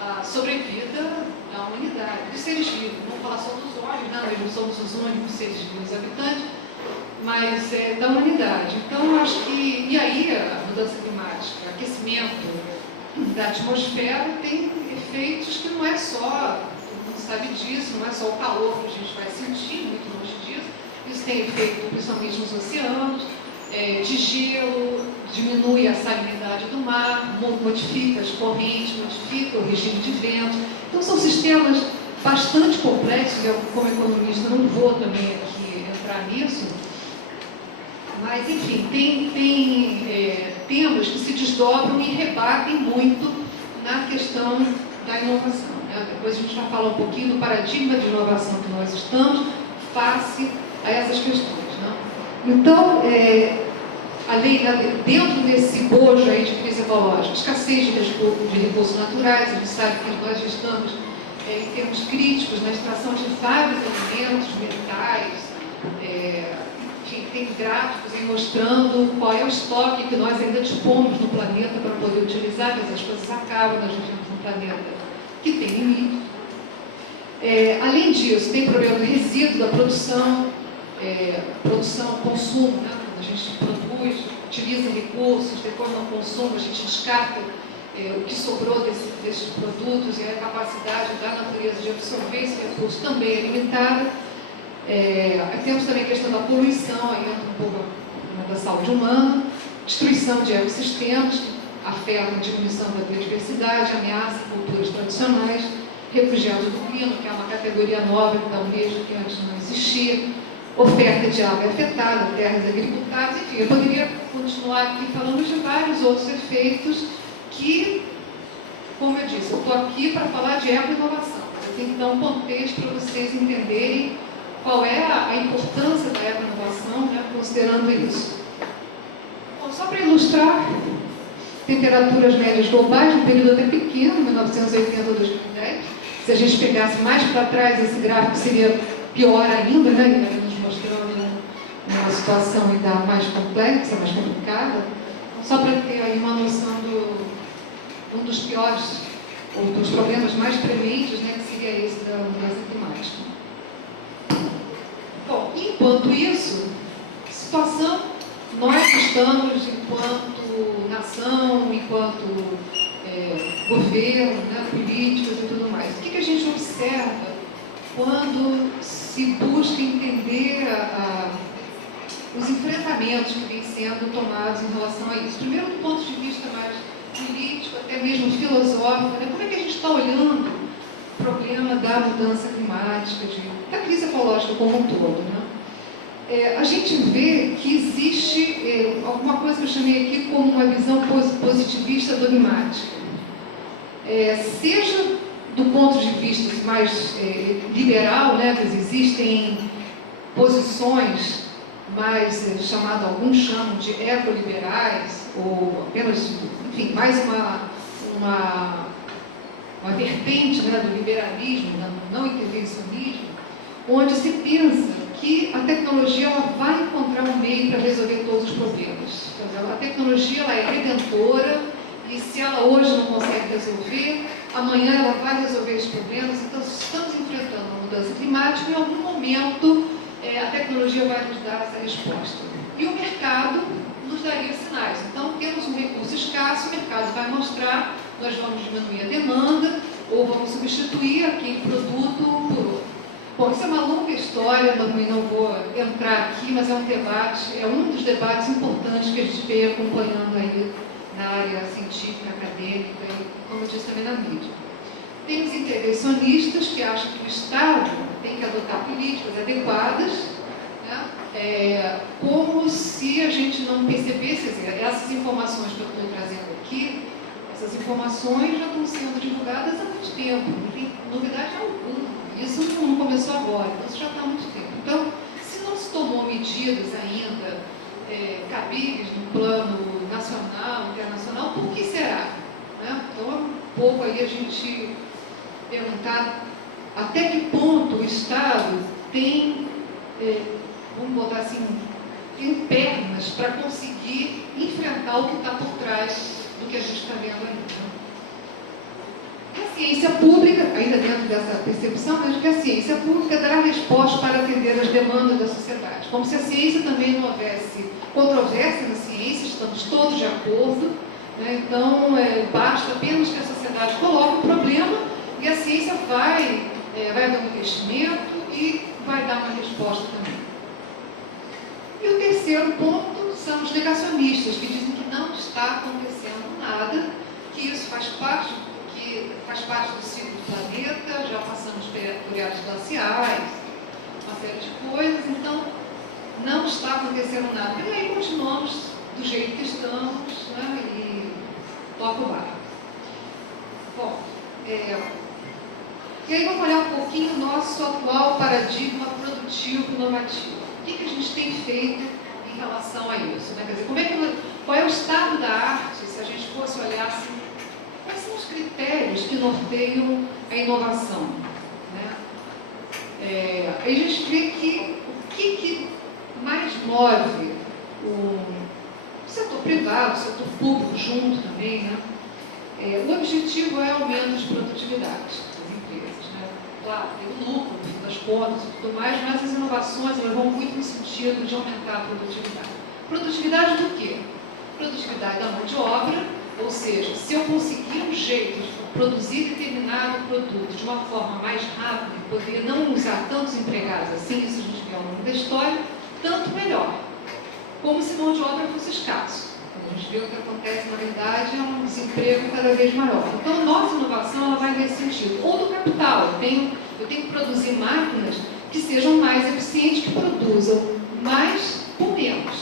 a sobrevida da humanidade, dos seres vivos. Não vou falar só dos homens, né? Nós não somos os únicos seres vivos habitantes, mas da humanidade. Então, eu acho que... E aí, a mudança climática, o aquecimento da atmosfera tem efeitos que não é só, todo mundo sabe disso, não é só o calor que a gente vai sentir, muito longe disso. Isso tem efeito principalmente nos oceanos, de gelo, diminui a salinidade do mar, modifica as correntes, modifica o regime de vento. Então, são sistemas bastante complexos. Eu, como economista, não vou também aqui entrar nisso, mas, enfim, tem temas que se desdobram e rebatem muito na questão da inovação, né? Depois a gente vai falar um pouquinho do paradigma de inovação que nós estamos face a essas questões, né? Então, dentro desse bojo aí de crise ecológica, escassez de recursos naturais, a gente sabe que nós estamos em termos críticos na extração de vários elementos, metais, enfim, tem gráficos aí mostrando qual é o estoque que nós ainda dispomos no planeta para poder utilizar, mas as coisas acabam, nós vivemos num planeta que tem limite. Além disso, tem problema do resíduo, da produção, consumo, né? Quando a gente produz, utiliza recursos, depois não consome, a gente descarta o que sobrou desses produtos, e a capacidade da natureza de absorver esse recurso também é limitada. Temos também a questão da poluição, aí entra um pouco da saúde humana, destruição de ecossistemas, que afeta a diminuição da biodiversidade, ameaça culturas tradicionais, refugiados do clima, que é uma categoria nova que dá um beijo que antes não existia, oferta de água afetada, terras agricultadas, enfim, eu poderia continuar aqui falando de vários outros efeitos que, como eu disse, eu estou aqui para falar de eco-inovação, eu tenho que dar um contexto para vocês entenderem qual é a importância da eco-inovação, né, considerando isso. Bom, só para ilustrar, temperaturas médias globais, um período até pequeno, 1980 a 2010. Se a gente pegasse mais para trás, esse gráfico seria pior ainda, né? Ele está nos mostrando uma situação ainda mais complexa, mais complicada. Só para ter aí uma noção um dos piores, ou dos problemas mais prementes, né, que seria esse da mudança climática. Bom, enquanto isso, situação, nós estamos, enquanto nação, enquanto governo, né, políticos e tudo mais. O que a gente observa quando se busca entender os enfrentamentos que vêm sendo tomados em relação a isso? Primeiro, do ponto de vista mais político, até mesmo filosófico, né? Como é que a gente está olhando o problema da mudança climática, da crise ecológica como um todo, né? A gente vê que existe alguma coisa que eu chamei aqui como uma visão positivista dogmática. Seja do ponto de vista mais liberal, né, que existem posições mais, alguns chamam de ecoliberais, ou apenas, enfim, mais uma vertente, né, do liberalismo, do não intervencionismo, onde se pensa que a tecnologia ela vai encontrar um meio para resolver todos os problemas. Então, a tecnologia ela é redentora, e se ela hoje não consegue resolver, amanhã ela vai resolver os problemas. Então, se estamos enfrentando uma mudança climática, em algum momento a tecnologia vai nos dar essa resposta. E o mercado nos daria sinais. Então, temos um recurso escasso, o mercado vai mostrar, nós vamos diminuir a demanda, ou vamos substituir aquele produto por outro. Bom, isso é uma longa história, não vou entrar aqui, mas é um debate, é um dos debates importantes que a gente vem acompanhando aí na área científica, acadêmica e, como eu disse, também na mídia. Tem os intervencionistas que acham que o Estado tem que adotar políticas adequadas, né? Como se a gente não percebesse, essas informações que eu estou trazendo aqui, essas informações já estão sendo divulgadas há muito tempo, não tem novidade alguma. Isso não começou agora, isso já está há muito tempo. Então, se não se tomou medidas ainda cabíveis no plano nacional, internacional. Por que será? Né? Então, é um pouco aí a gente perguntar até que ponto o Estado tem, vamos botar assim, tem pernas para conseguir enfrentar o que está por trás do que a gente está vendo aí. E a ciência pública, ainda dentro dessa percepção, mas que a ciência pública dará resposta para atender as demandas da sociedade. Como se a ciência também não houvesse controvérsia na ciência, estamos todos de acordo, né? Então, basta apenas que a sociedade coloque o problema e a ciência vai haver um investimento e vai dar uma resposta também. E o terceiro ponto são os negacionistas, que dizem que não está acontecendo nada, que isso faz parte do ciclo do planeta, já passamos por eras glaciais, uma série de coisas, então não está acontecendo nada. E aí continuamos do jeito que estamos, né, e toca o barco. Bom, e aí vamos olhar um pouquinho o nosso atual paradigma produtivo e normativo. O que a gente tem feito em relação a isso? Né? Quer dizer, qual é o estado da arte, se a gente fosse olhar assim, quais são os critérios que norteiam a inovação? Né? Aí a gente vê que o que mais move o setor privado, o setor público junto também, né? O objetivo é o aumento de produtividade das empresas. Né? Claro, tem o lucro, no fim das contas e tudo mais, mas as inovações elas vão muito no sentido de aumentar a produtividade. Produtividade do quê? Produtividade da mão de obra, ou seja, se eu conseguir um jeito de produzir determinado produto de uma forma mais rápida e poder não usar tantos empregados assim, isso a gente vê ao longo da história, tanto melhor. Como se mão de obra fosse escasso. A gente vê o que acontece, na verdade, é um desemprego cada vez maior. Então, a nossa inovação ela vai nesse sentido. Ou do capital. Eu tenho que produzir máquinas que sejam mais eficientes, que produzam mais por menos.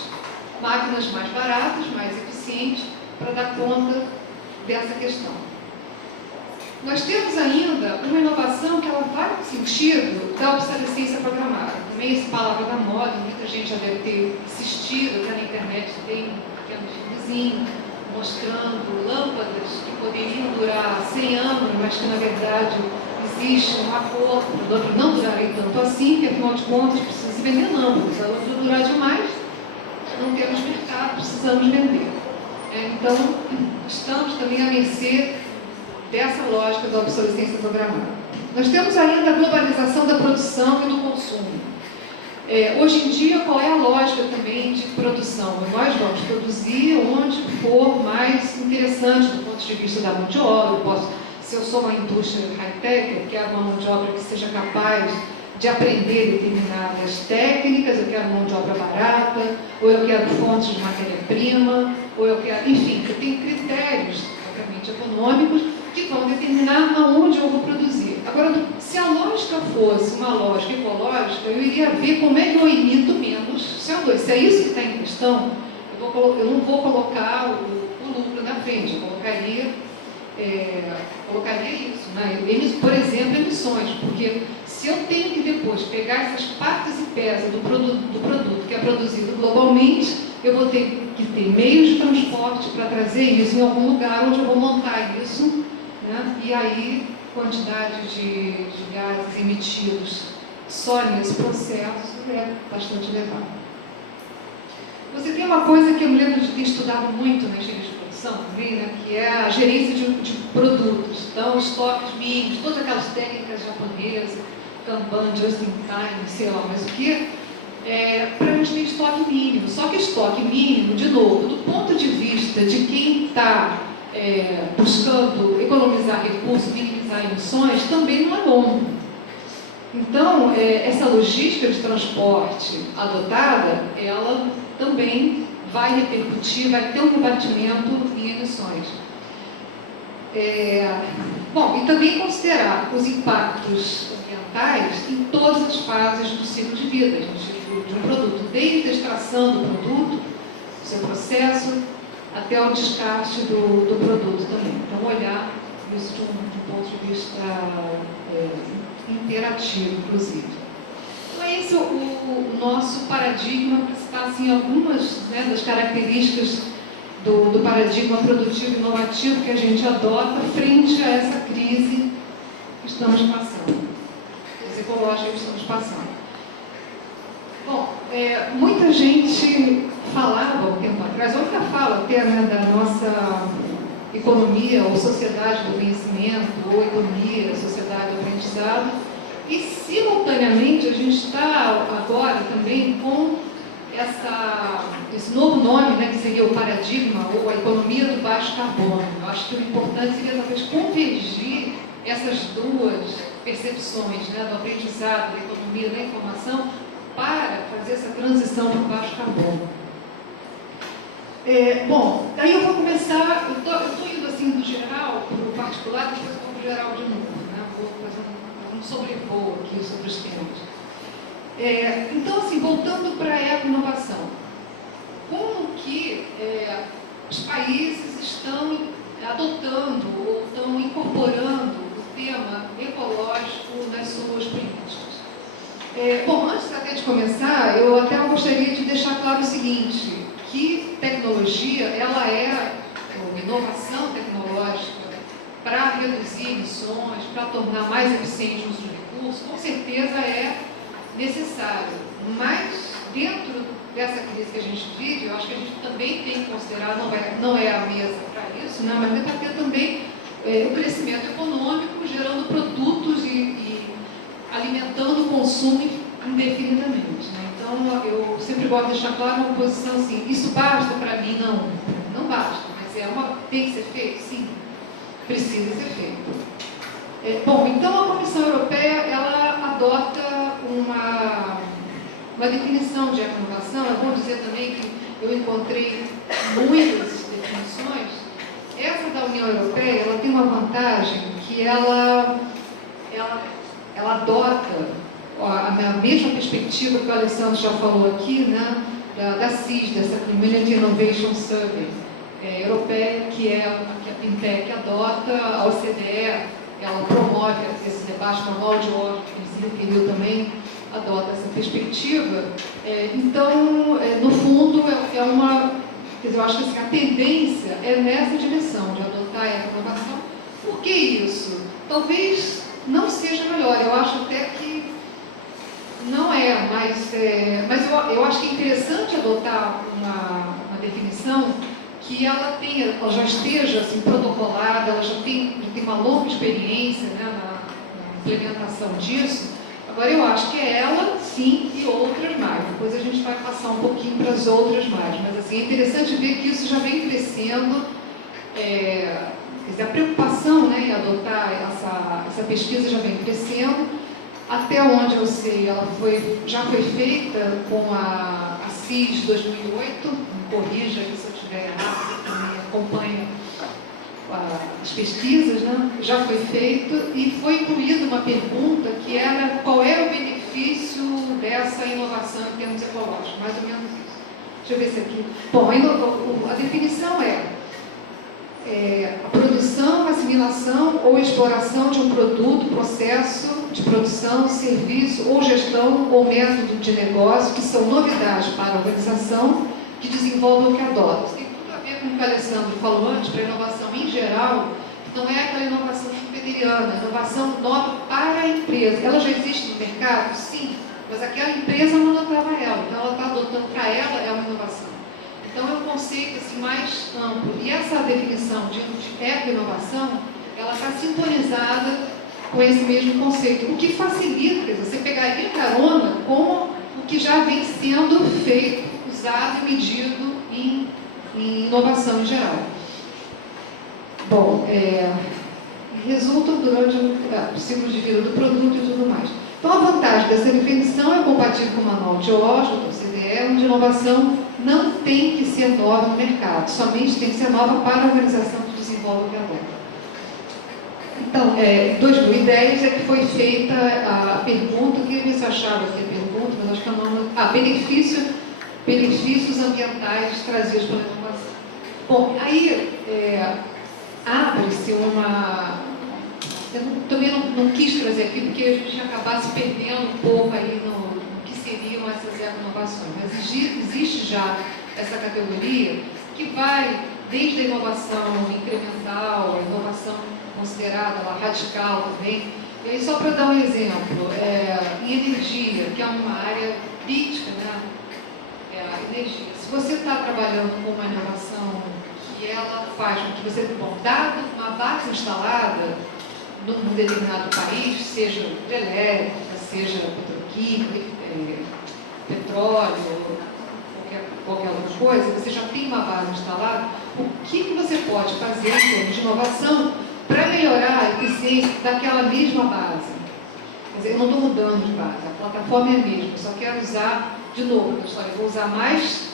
Máquinas mais baratas, mais eficientes, para dar conta dessa questão. Nós temos ainda uma inovação que ela vai no sentido da obsolescência programada. Também essa palavra da moda, muita gente já deve ter assistido, até na internet tem um filmezinho mostrando lâmpadas que poderiam durar 100 anos, mas que na verdade existe um acordo para não durarem tanto assim, que afinal de contas precisa se vender lâmpadas. A lâmpada durar demais, não temos mercado, precisamos vender. Então, estamos também à mercê dessa lógica da obsolescência programada. Nós temos ainda a globalização da produção e do consumo. Hoje em dia, qual é a lógica também de produção? Nós vamos produzir onde for mais interessante do ponto de vista da mão de obra. Se eu sou uma indústria high-tech, eu quero uma mão de obra que seja capaz de aprender determinadas técnicas, eu quero mão de obra barata, ou eu quero fontes de matéria-prima, ou eu quero... Enfim, eu tenho critérios, obviamente, econômicos que vão determinar aonde eu vou produzir. Agora, se a lógica fosse uma lógica ecológica, eu iria ver como é que eu emito menos CO2. Se é isso que está em questão, eu não vou colocar o lucro na frente, eu colocaria isso, né? Por exemplo, emissões, porque se eu tenho que depois pegar essas partes e peças do produto que é produzido globalmente, eu vou ter que ter meios de transporte para trazer isso em algum lugar onde eu vou montar isso, né? E aí, quantidade de gases emitidos só nesse processo é bastante elevada. Você tem uma coisa que eu me lembro de ter estudado muito na engenharia de produção também, né? Que é a gerência de produtos. Então, estoques mínimos, todas aquelas técnicas japonesas, Kanban, just in time, sei lá mais o que, para a gente ter estoque mínimo. Só que estoque mínimo, de novo, do ponto de vista de quem está buscando economizar recursos, minimizar emissões, também não é bom. Então, essa logística de transporte adotada, ela também vai repercutir, vai ter um rebatimento em emissões. Bom, e também considerar os impactos ambientais em todas as fases do ciclo de vida de um produto, desde a extração do produto, seu processo, até o descarte do produto também. Então, olhar isso de um ponto de vista interativo, inclusive. é esse o nosso paradigma, que está assim, algumas, né, das características do paradigma produtivo e inovativo que a gente adota frente a essa crise que estamos passando, crise ecológica que estamos passando. Bom, muita gente falava um tempo atrás, outra fala até, né, da nossa economia ou sociedade do conhecimento, ou economia, sociedade do aprendizado, e simultaneamente a gente está agora também com esse novo nome, né, que seria o paradigma ou a economia do baixo carbono. Eu acho que o importante seria talvez convergir essas duas percepções, né, do aprendizado, da economia, da informação, para fazer essa transição para o baixo carbono. Bom, daí eu vou começar, eu estou indo assim do geral para o particular, depois eu vou para o geral de novo, né? Vou fazer um sobrevoo aqui sobre os temas. Então, assim, voltando para a eco-inovação, como que os países estão adotando ou estão incorporando o tema ecológico nas suas políticas? Bom, antes até de começar, eu até gostaria de deixar claro o seguinte, que tecnologia, ela ou inovação tecnológica, para reduzir emissões, para tornar mais eficiente o uso de recursos, com certeza é necessário. Mas, dentro dessa crise que a gente vive, eu acho que a gente também tem que considerar, não é a mesa para isso, né, mas tem que ter também o crescimento econômico, gerando produtos e alimentando o consumo indefinidamente. Né? Então, eu sempre gosto de deixar claro uma posição assim, isso basta para mim? Não basta, mas tem que ser feito? Sim, precisa ser feito. Bom, então a Comissão Europeia, ela adota uma definição de eco-inovação. Eu vou dizer também que eu encontrei muitas definições. Essa da União Europeia, ela tem uma vantagem que ela adota a mesma perspectiva que o Alessandro já falou aqui, né, da CIS, dessa Community Innovation Survey europeia, que a Pintec adota, a OCDE, ela promove esse debate, o Manual de Ordem, que ele também adota essa perspectiva. Então, no fundo, quer dizer, eu acho que assim, a tendência é nessa direção, de adotar a inovação. Por que isso? Talvez não seja melhor, eu acho até que não mas eu acho que é interessante adotar uma definição que ela já esteja assim, protocolada, ela já tem uma longa experiência, né, na implementação disso. Agora eu acho que é ela, sim, e outras mais. Depois a gente vai passar um pouquinho para as outras mais. Mas assim, é interessante ver que isso já vem crescendo. Quer dizer, a preocupação, né, em adotar essa pesquisa já vem crescendo. Até onde eu sei, ela já foi feita com a CIS 2008, me corrija aí se eu estiver errado, você também acompanha as pesquisas, né? Já foi feito e foi incluída uma pergunta que era qual era o benefício dessa inovação em termos ecológicos, mais ou menos isso. Deixa eu ver se aqui. Bom, a definição a produção, assimilação ou exploração de um produto, processo de produção, serviço ou gestão ou método de negócio que são novidades para a organização que desenvolve ou que adota. Isso tem tudo a ver com o que o Alessandro falou antes, para a inovação em geral, não é aquela inovação schumpeteriana, inovação nova para a empresa. Ela já existe no mercado? Sim, mas aquela empresa não adotava ela, então ela está adotando para ela, é uma inovação. Então, é um conceito assim, mais amplo. E essa definição de eco-inovação, ela está sintonizada com esse mesmo conceito, o que facilita, quer dizer, você pegaria carona com o que já vem sendo feito, usado e medido em inovação em geral. Bom, resultam durante o ciclo de vida do produto e tudo mais. Então, a vantagem dessa definição é compatível com o Manual Geológico, do CDE, onde inovação não tem que ser nova no mercado, somente tem que ser nova para a organização que desenvolve o que adota. Então, em 2010 é que foi feita a pergunta, eu queria ver se eu achava aqui a pergunta, mas acho que eu não... benefícios ambientais trazidos pela inovação. Bom, aí abre-se uma... Eu também não quis trazer aqui, porque a gente ia acabar se perdendo um pouco aí no inovações, mas existe já essa categoria que vai desde a inovação incremental, a inovação considerada lá, radical também. E aí, só para dar um exemplo, em energia, que é uma área crítica, né? A energia. Se você está trabalhando com uma inovação que ela faz com que você, bom, dado uma base instalada num determinado país, seja de elétrica, seja petroquímica, petróleo, qualquer outra coisa, você já tem uma base instalada, o que você pode fazer em termos de inovação para melhorar a eficiência daquela mesma base? Quer dizer, eu não estou mudando de base, a plataforma é a mesma, eu só quero usar, de novo, vou usar mais,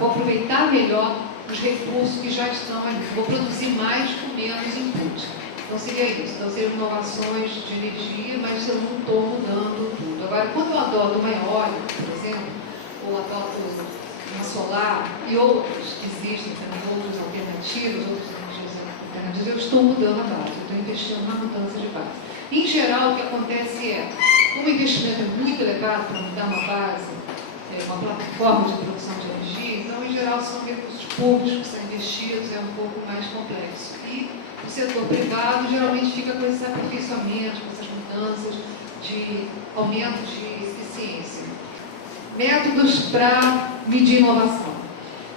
vou aproveitar melhor os recursos que já estão ali, vou produzir mais com menos input. Então seria isso, então seriam inovações de energia, mas eu não estou mudando tudo. Agora, quando eu adoto uma eólica, por exemplo, ou adoto uma solar e outras que existem também, outras alternativas, eu estou mudando a base, eu estou investindo na mudança de base. Em geral, o que acontece é, como o investimento é muito elevado para mudar uma base, uma plataforma de produção de energia, então, em geral, são recursos públicos que são investidos, é um pouco mais complexo. E o setor privado geralmente fica com esses aperfeiçoamentos, com essas mudanças de aumento de eficiência. Métodos para medir inovação.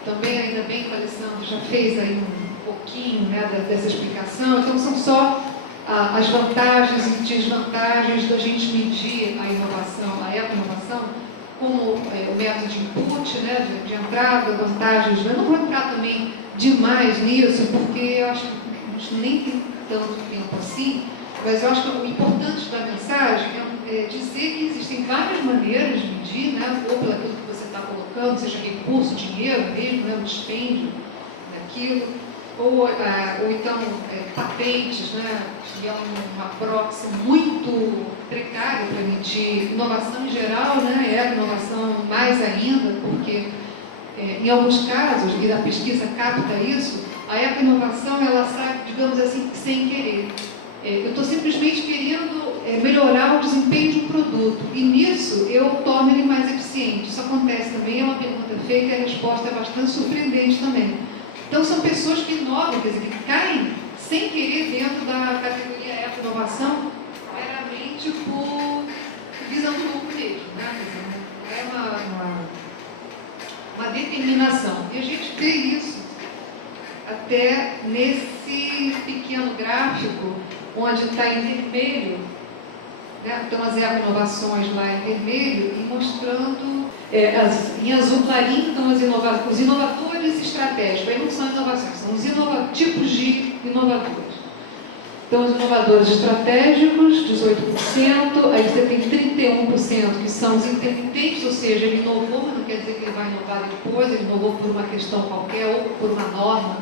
Também, ainda bem que o Alessandro já fez aí um pouquinho, né, dessa explicação. Então, são só as vantagens e desvantagens da gente medir a inovação, a eco-inovação, como o método de input, né, de entrada, vantagens. Eu não vou entrar também demais nisso, porque eu acho que a gente nem tem tanto tempo assim, mas eu acho que o importante da mensagem é dizer que existem várias maneiras de medir, né, ou pelo aquilo que você está colocando, seja recurso, dinheiro mesmo, né, o dispêndio daquilo, ou então patentes, né, que é uma proxy muito precária para medir inovação em geral, né, inovação mais ainda, porque em alguns casos, e a pesquisa capta isso, a eco-inovação ela sai, digamos assim, sem querer. Eu estou simplesmente querendo melhorar o desempenho de um produto, e nisso eu torno ele mais eficiente. Isso acontece também, é uma pergunta feita e a resposta é bastante surpreendente também. Então, são pessoas que inovam, quer dizer, que caem sem querer dentro da categoria eco-inovação, meramente visando o lucro mesmo, né? Quer dizer, não é uma determinação. E a gente vê isso até nesse pequeno gráfico, onde está em vermelho, né? Então as eco-inovações lá em vermelho, e mostrando, em azul clarinho, então os inovadores estratégicos. Aí não são inovações, são os tipos de inovadores. Então, os inovadores estratégicos, 18%, aí você tem 31% que são os intermitentes, ou seja, ele inovou, mas não quer dizer que ele vai inovar depois, ele inovou por uma questão qualquer, ou por uma norma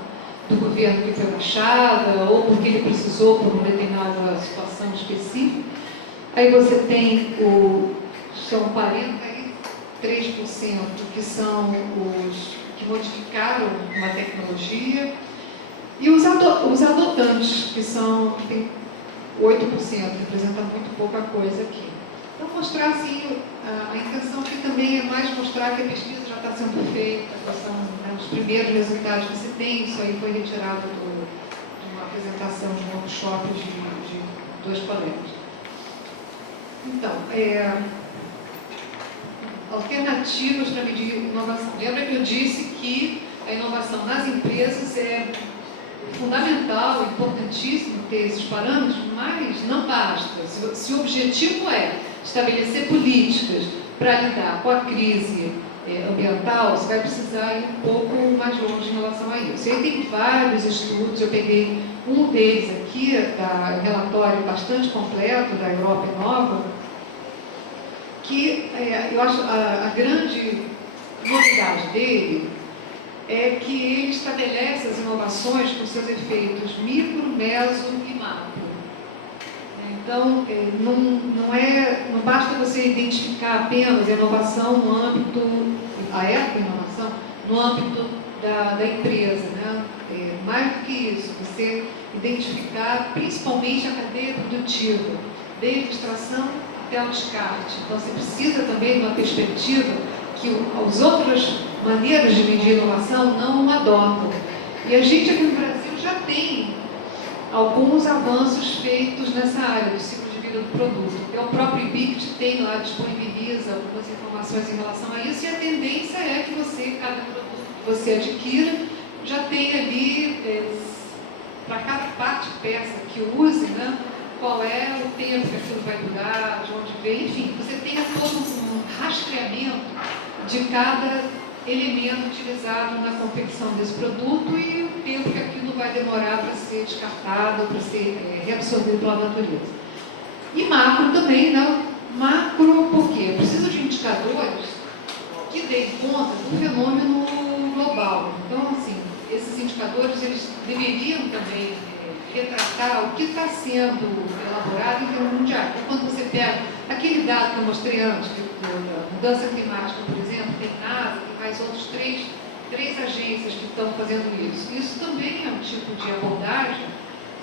do governo que foi baixada, ou porque ele precisou por uma determinada situação específica. Aí você tem são 43% que são os que modificaram uma tecnologia, e os adotantes, que tem 8%, representa muito pouca coisa aqui. Então, mostrar assim, a intenção aqui também é mais mostrar que a pesquisa já está sendo feita, são os primeiros resultados que se tem. Isso aí foi retirado de uma apresentação de um workshop de 2 colegas. Então, alternativas para medir inovação. Lembra que eu disse que a inovação nas empresas é fundamental, importantíssimo ter esses parâmetros, mas não basta. Se o objetivo é estabelecer políticas para lidar com a crise ambiental, você vai precisar ir um pouco mais longe em relação a isso. E aí tem vários estudos, eu peguei um deles aqui, um relatório bastante completo da Europa Inova, que eu acho a grande novidade dele é que ele estabelece as inovações com seus efeitos micro, meso e macro. Então, não basta você identificar apenas a inovação no âmbito, a eco-inovação, no âmbito da empresa, né? Mais do que isso, você identificar principalmente a cadeia produtiva, desde extração até o descarte. Então, você precisa também de uma perspectiva que as outras maneiras de medir inovação não adotam. E a gente aqui no Brasil já tem alguns avanços feitos nessa área do ciclo de vida do produto. O próprio IBICT tem lá, disponibiliza algumas informações em relação a isso, e a tendência é que você, cada produto que você adquira, já tem ali, para cada parte, peça que use, né, qual é o tempo que aquilo vai durar, de onde vem, enfim, você tenha todo um rastreamento de cada elemento utilizado na confecção desse produto e o tempo que aquilo vai demorar para ser descartado, para ser reabsorvido pela natureza. E macro também, né? Macro, por quê? Eu preciso de indicadores que deem conta do fenômeno global. Então, assim, esses indicadores, eles deveriam também retratar o que está sendo elaborado em termos mundiais. Então, quando você pega aquele dado que eu mostrei antes, da mudança climática, por exemplo, tem NASA, tem mais outros três agências que estão fazendo isso. Isso também é um tipo de abordagem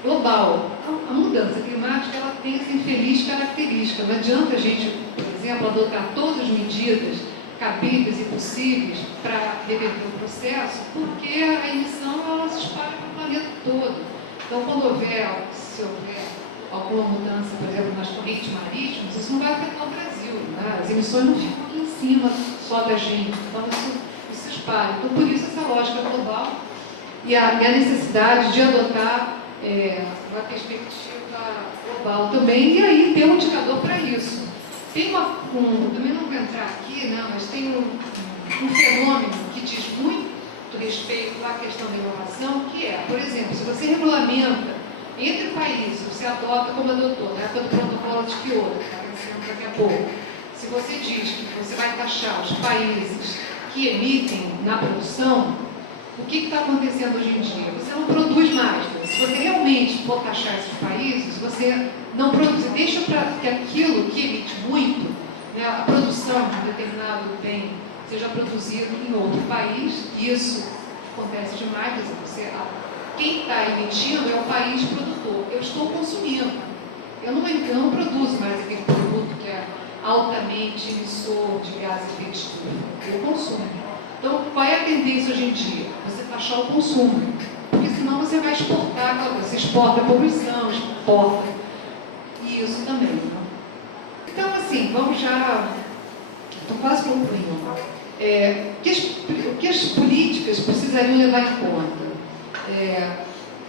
global. A mudança climática, ela tem essa infeliz característica. Não adianta a gente, por exemplo, adotar todas as medidas cabíveis e possíveis para reverter o processo, porque a emissão, ela se espalha para o planeta todo. Então, se houver alguma mudança, por exemplo, nas correntes marítimas, isso não vai afetar o Brasil, né? As emissões não ficam aqui em cima só da gente, então isso se espalha. Então, por isso essa lógica global e a necessidade de adotar uma perspectiva global também, e aí ter um indicador para isso. Tem também não vou entrar aqui, né, mas tem um fenômeno que diz muito respeito à questão da inovação, que é, por exemplo, se você regulamenta entre países, você adota como adotou, na época do protocolo de Kyoto, que está acontecendo daqui a pouco, se você diz que você vai taxar os países que emitem na produção, o que está acontecendo hoje em dia? Você não produz mais. Se você realmente for taxar esses países, você não produz, você deixa para que aquilo que emite muito, né, a produção de um determinado bem, seja produzido em outro país. Isso acontece demais, quem está emitindo é o país produtor. Eu estou consumindo. Eu não produzo mais aquele produto que é altamente emissor de gases de efeito estufa. Eu consumo. Então, qual é a tendência hoje em dia? Você taxar o consumo. Porque senão você vai exportar, você exporta a poluição, exporta. E isso também. Né? Então, assim, vamos já... Estou quase concluindo. O que as políticas precisariam levar em conta?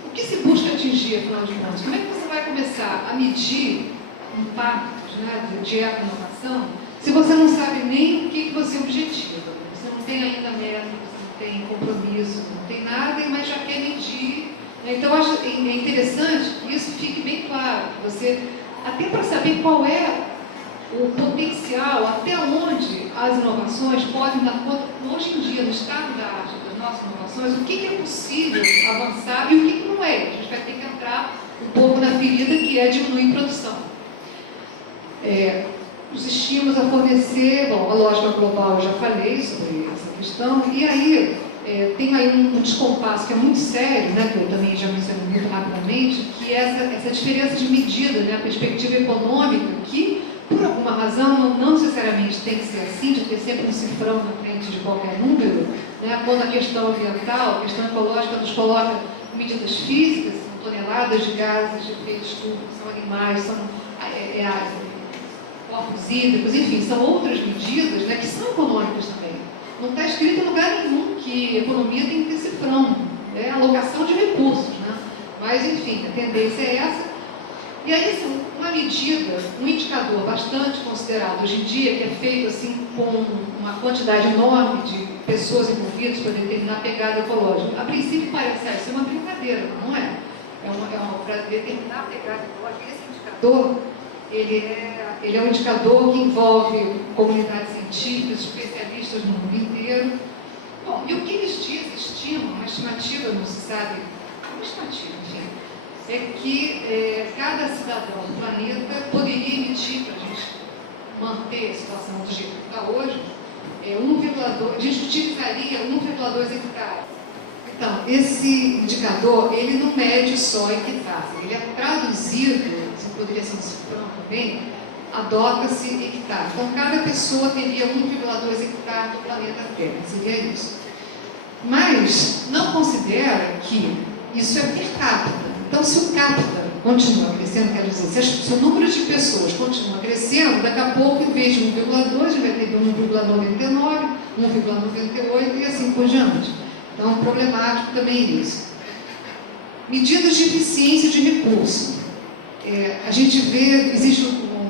O que se busca atingir, afinal de contas? Como é que você vai começar a medir impactos, né, de eco-inovação se você não sabe nem o que você objetiva? Você não tem ainda método, você não tem compromisso, não tem nada, mas já quer medir. Então, eu acho interessante que isso fique bem claro, que você, até para saber qual é o potencial, até onde as inovações podem dar conta, hoje em dia, no estado da arte das nossas inovações, o que é possível avançar e o que não é. A gente vai ter que entrar um pouco na ferida, que é diminuir a produção. Os estímulos a fornecer, bom, a lógica global, eu já falei sobre essa questão, e aí tem aí um descompasso que é muito sério, né, que eu também já mencionei muito rapidamente, que é essa diferença de medida, né, a perspectiva econômica, que por alguma razão, não necessariamente tem que ser assim, de ter sempre um cifrão na frente de qualquer número, né? Quando a questão ambiental, a questão ecológica nos coloca medidas físicas, são toneladas de gases de efeito estufa, são animais, são corpos hídricos, enfim, são outras medidas, né, que são econômicas também. Não está escrito em lugar nenhum que economia tem que ter cifrão, é alocação de recursos, né? Mas, enfim, a tendência é essa. E aí, assim, uma medida, um indicador bastante considerado hoje em dia, que é feito assim com uma quantidade enorme de pessoas envolvidas para determinar a pegada ecológica. A princípio parece isso é uma brincadeira, não é? Para determinar a pegada ecológica, esse indicador, ele é um indicador que envolve comunidades científicas, especialistas no mundo inteiro. Bom, e o que eles dizem, estimam, uma estimativa, não se sabe, uma estimativa, enfim, é que cada cidadão do planeta poderia emitir, para a gente manter a situação do jeito que está hoje, 1,2, a gente utilizaria 1,2 hectares. Então, esse indicador, ele não mede só hectares, ele é traduzido, isso poderia ser um cifrão também, adota-se hectare. Então, cada pessoa teria 1,2 hectares do planeta Terra, seria isso. Mas não considera que isso é per capita. Então, se o capita continua crescendo, quer dizer, se o número de pessoas continua crescendo, daqui a pouco, em vez de 1,2, vai ter 1,99, 1,98 e assim por diante. Então, problemático também isso. Medidas de eficiência de recurso. A gente vê, existe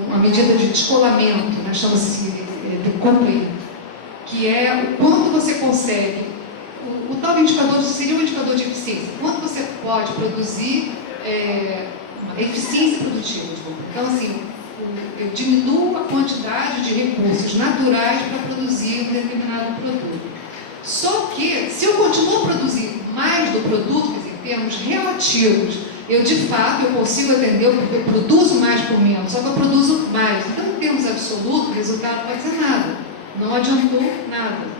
uma medida de descolamento, né, chama-se decoupling, que é o quanto você consegue, o tal indicador seria um indicador de eficiência, quanto você pode produzir eficiência produtiva. Então, assim, eu diminuo a quantidade de recursos naturais para produzir um determinado produto. Só que, se eu continuo produzindo mais do produto, quer dizer, em termos relativos, eu de fato consigo atender, eu produzo mais por menos, só que eu produzo mais. Então, em termos absolutos, o resultado pode ser nada. Não adiantou nada.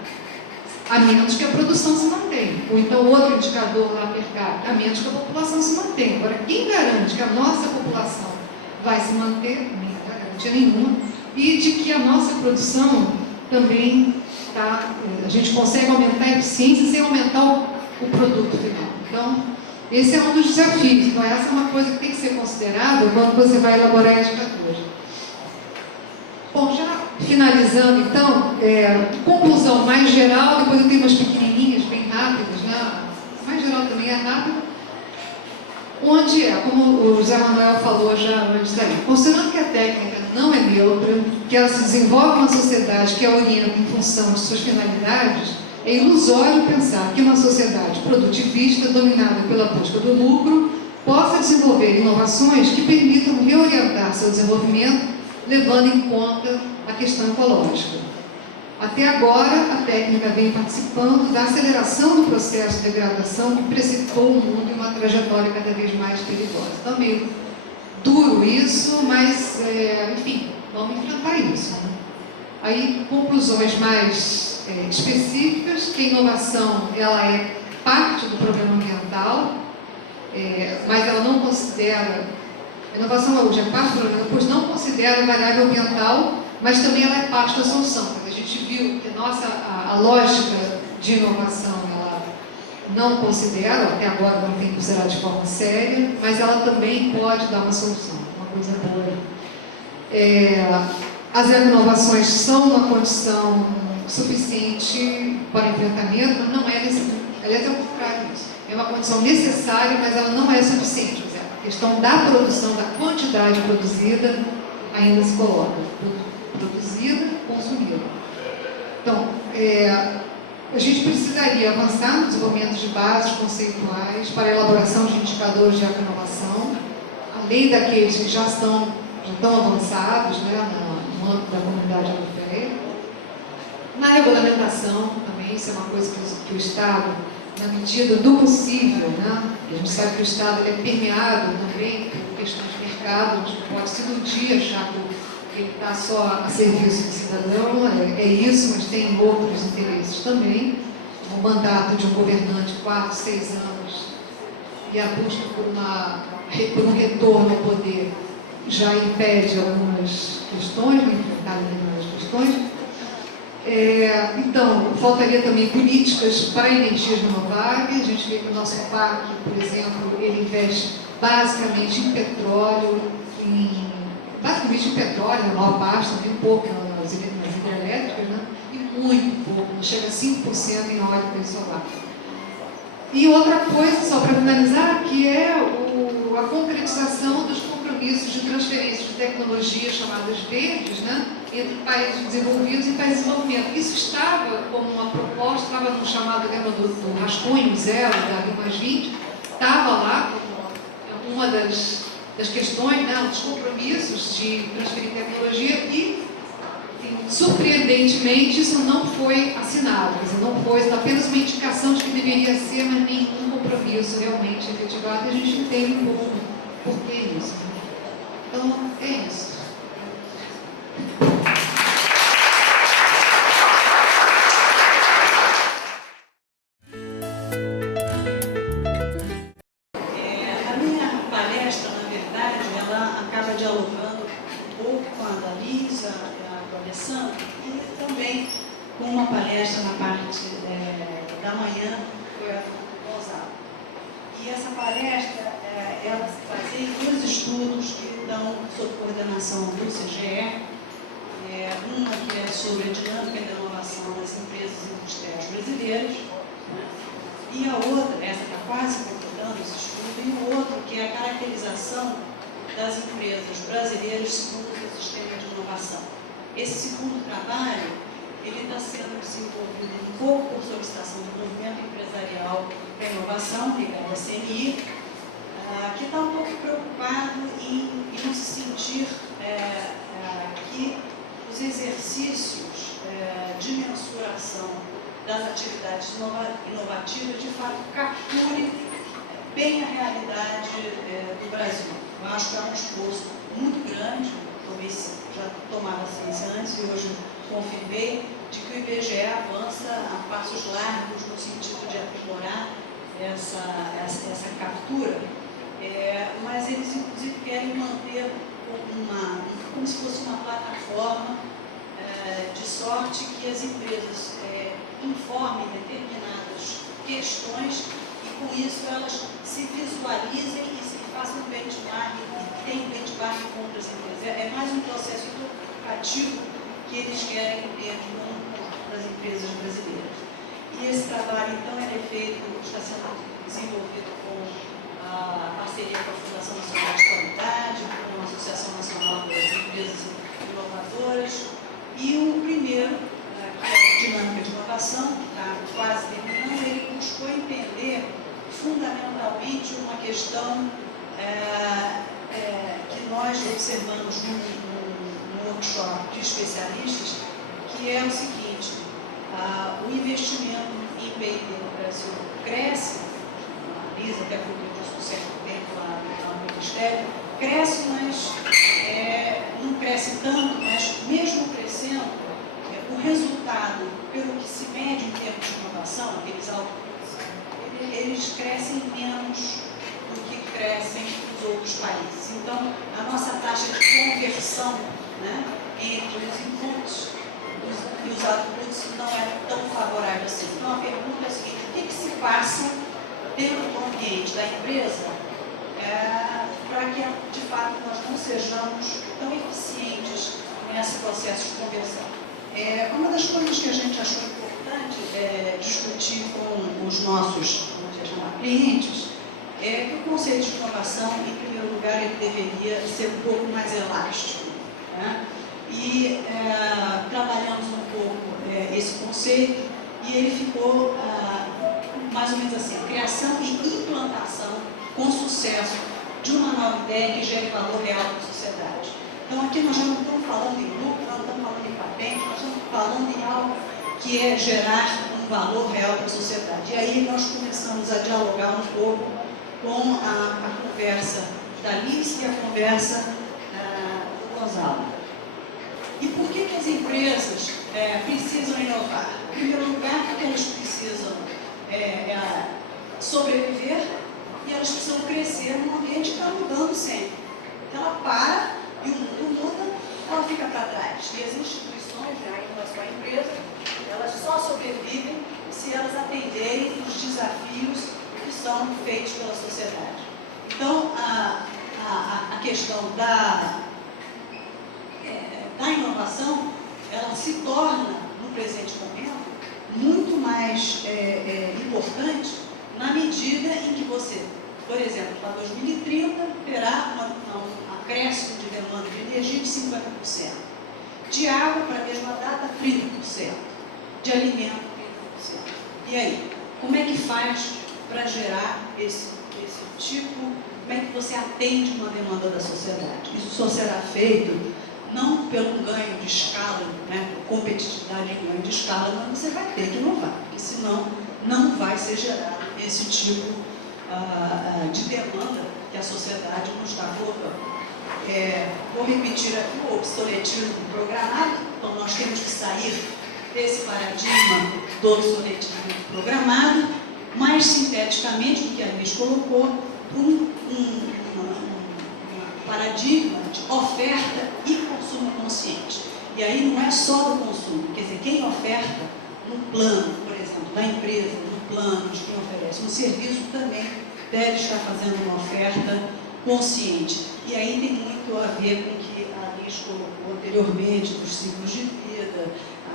A menos que a produção se mantenha. Ou então outro indicador lá per capita, a menos que a população se mantenha. Agora, quem garante que a nossa população vai se manter? Não dá garantia nenhuma. E de que a nossa produção também a gente consegue aumentar a eficiência sem aumentar o produto final. Então, esse é um dos desafios. Então, essa é uma coisa que tem que ser considerada quando você vai elaborar indicadores. Bom, já finalizando, então, conclusão mais geral, depois eu tenho umas pequenininhas, bem rápidas, né? Mais geral também é rápido. Onde como o José Manuel falou já antes aí, considerando que a técnica não é neutra, que ela se desenvolve numa sociedade que a orienta em função de suas finalidades, é ilusório pensar que uma sociedade produtivista, dominada pela busca do lucro, possa desenvolver inovações que permitam reorientar seu desenvolvimento, levando em conta a questão ecológica. Até agora, a técnica vem participando da aceleração do processo de degradação que precipitou o mundo em uma trajetória cada vez mais perigosa. Então, meio duro isso, mas, enfim, vamos enfrentar isso. Né? Aí, conclusões mais específicas, que a inovação ela é parte do problema ambiental, mas ela não considera, a inovação hoje é parte do problema, pois não considera a variável ambiental, mas também ela é parte da solução. A gente viu que a lógica de inovação ela não considera, até agora não tem considerado de forma séria, mas ela também pode dar uma solução, uma coisa boa. As inovações são uma condição suficiente para enfrentamento, mas não é necessário. Aliás, é o contrário disso. É uma condição necessária, mas ela não é suficiente. Por exemplo, a questão da produção, da quantidade produzida, ainda se coloca. Produzida, consumida. Então, a gente precisaria avançar no desenvolvimento de bases conceituais para a elaboração de indicadores de inovação, além daqueles que já estão avançados, né, no âmbito da comunidade europeia. Na regulamentação também, isso é uma coisa que o Estado, na medida do possível, né, a gente sabe que o Estado ele é permeado também por questões de mercado, a gente pode se iludir, achar que ele está só a serviço do cidadão, é isso, mas tem outros interesses também. O mandato de um governante de 4, 6 anos e a busca por um retorno ao poder já impede algumas questões, enfrentar algumas questões. Então, faltaria também políticas para energias renováveis. A gente vê que o nosso parque, por exemplo, ele investe basicamente em petróleo, na maior parte, também um pouco nas hidrelétricas, né? E muito pouco, não chega a 5% em eólica e solar. E outra coisa, só para finalizar, que é a concretização dos compromissos de transferência de tecnologias chamadas verdes, né, entre países desenvolvidos e países de desenvolvimento. Isso estava como uma proposta, estava no chamado, lembra do rascunho zero da Rio+20, estava lá como uma das questões, né, dos compromissos de transferir tecnologia e, surpreendentemente, isso não foi assinado, quer dizer, não foi apenas uma indicação de que deveria ser, mas nenhum compromisso realmente efetivado, e a gente entende um pouco por que isso. Então, é isso. A minha palestra, na verdade, ela acaba dialogando um pouco com a da conversando, e também com uma palestra na parte da manhã, que foi a do Gonzalo. E essa palestra, ela se baseia em 2 estudos que estão sob coordenação do CGE, uma que é sobre a dinâmica da inovação das empresas industriais brasileiras, né? E a outra, essa está quase completando esse estudo, e o outro que é a caracterização das empresas brasileiras segundo o sistema de inovação. Esse segundo trabalho, ele está sendo desenvolvido um pouco por solicitação do movimento empresarial para a inovação, ligado à CNI, que está um pouco preocupado em não se sentir que os exercícios de mensuração das atividades inovativas, de fato, capture bem a realidade do Brasil. Eu acho que é um esforço muito grande, talvez já tomava ciência antes e hoje confirmei, de que o IBGE avança a passos largos no sentido de aprimorar essa captura, mas eles inclusive querem manter como se fosse uma plataforma de sorte que as empresas informem determinadas questões e com isso elas se visualizem e se façam benchmark e tenham benchmark com outras empresas. É mais um processo educativo que eles querem ter das empresas brasileiras. E esse trabalho, então, está sendo desenvolvido com a parceria com a Fundação Nacional de Qualidade, com a Associação Nacional das Empresas Inovadoras, e o primeiro, que é a Dinâmica de Inovação, que está quase terminando, ele buscou entender fundamentalmente uma questão que nós observamos no workshop de especialistas, que é o seguinte: o investimento em P&D no Brasil cresce, a Lisa até publicou isso por certo tempo lá no Ministério, cresce, mas não cresce tanto, mas mesmo crescendo, o resultado, pelo que se mede em termos de inovação, aqueles outputs, eles crescem menos do que crescem os outros países. Então, a nossa taxa de conversão, né, entre os inputs e os outputs não é tão favorável assim. Então, a pergunta é a seguinte: o que se passa dentro do ambiente da empresa para que, de fato, nós não sejamos tão eficientes nesse processo de conversão? Uma das coisas que a gente achou importante discutir com os nossos, vamos chamar, clientes, é que o conceito de inovação, em primeiro lugar, ele deveria ser um pouco mais elástico, né? E trabalhamos um pouco esse conceito e ele ficou mais ou menos assim: criação e implantação com sucesso de uma nova ideia que gere valor real para a sociedade. Então aqui nós já não estamos falando em lucro, nós não estamos falando em patente, nós estamos falando em algo que é gerar um valor real para a sociedade. E aí nós começamos a dialogar um pouco com a conversa da Alice e a conversa do Gonzalo. E por que as empresas precisam inovar? Em primeiro lugar, porque elas precisam sobreviver e elas precisam crescer num ambiente que está mudando sempre. Ela para e o mundo muda, ela fica para trás. E as instituições, ainda a sua empresa, elas só sobrevivem se elas atenderem os desafios que são feitos pela sociedade. Então, a questão da inovação, ela se torna, no presente momento, muito mais importante na medida em que você, por exemplo, para 2030, terá um acréscimo de demanda de energia de 50%, de água para a mesma data, 30%, de alimento, 30%. E aí, como é que faz para gerar esse tipo, como é que você atende uma demanda da sociedade? Isso só será feito não pelo ganho de escala, né, competitividade e ganho de escala, mas você vai ter que inovar, porque senão não vai ser gerado esse tipo de demanda que a sociedade nos está colocando. Vou repetir aqui o obsoletismo programado. Então nós temos que sair desse paradigma do obsoletismo programado, mais sinteticamente do que a Liz colocou, para um paradigma de oferta e consumo consciente. E aí não é só do consumo, quer dizer, quem oferta no plano, por exemplo, da empresa, no plano de quem oferece um serviço também deve estar fazendo uma oferta consciente. E aí tem muito a ver com o que a Liz colocou anteriormente, dos ciclos de vida,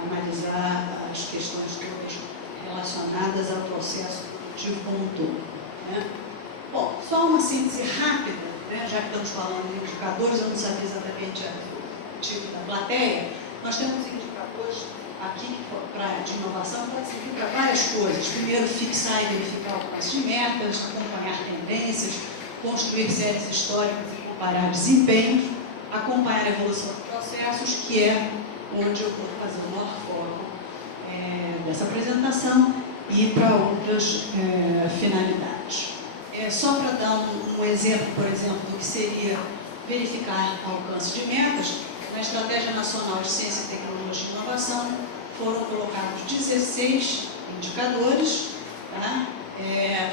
analisar as questões todas relacionadas ao processo produtivo como um todo, né? Bom, só uma síntese rápida, né? Já que estamos falando de indicadores, eu não sabia exatamente o tipo da plateia. Nós temos indicadores aqui de inovação, pode servir para várias coisas. Primeiro, fixar e verificar o alcance de metas, acompanhar tendências, construir séries históricas e comparar desempenhos, acompanhar a evolução de processos, que é onde eu vou fazer o maior foco dessa apresentação, e para outras finalidades. Só para dar um exemplo, por exemplo, do que seria verificar alcance de metas, na Estratégia Nacional de Ciência, Tecnologia e Inovação foram colocados 16 indicadores, tá?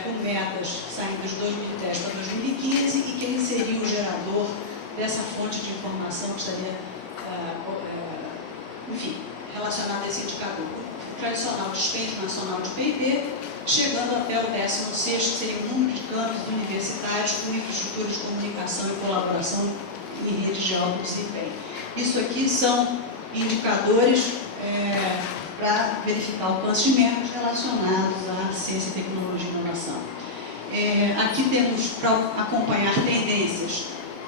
Com metas saindo de 2010 para 2015, e quem seria o gerador dessa fonte de informação que estaria, enfim, relacionada a esse indicador. O tradicional dispêndio nacional de P&D, chegando até o 16º, que seria o número de campos universitários com infraestrutura de comunicação e colaboração em redes de alto desempenho. Isso aqui são indicadores para verificar alcance de metas relacionados à ciência, tecnologia e inovação. Aqui temos, para acompanhar tendências,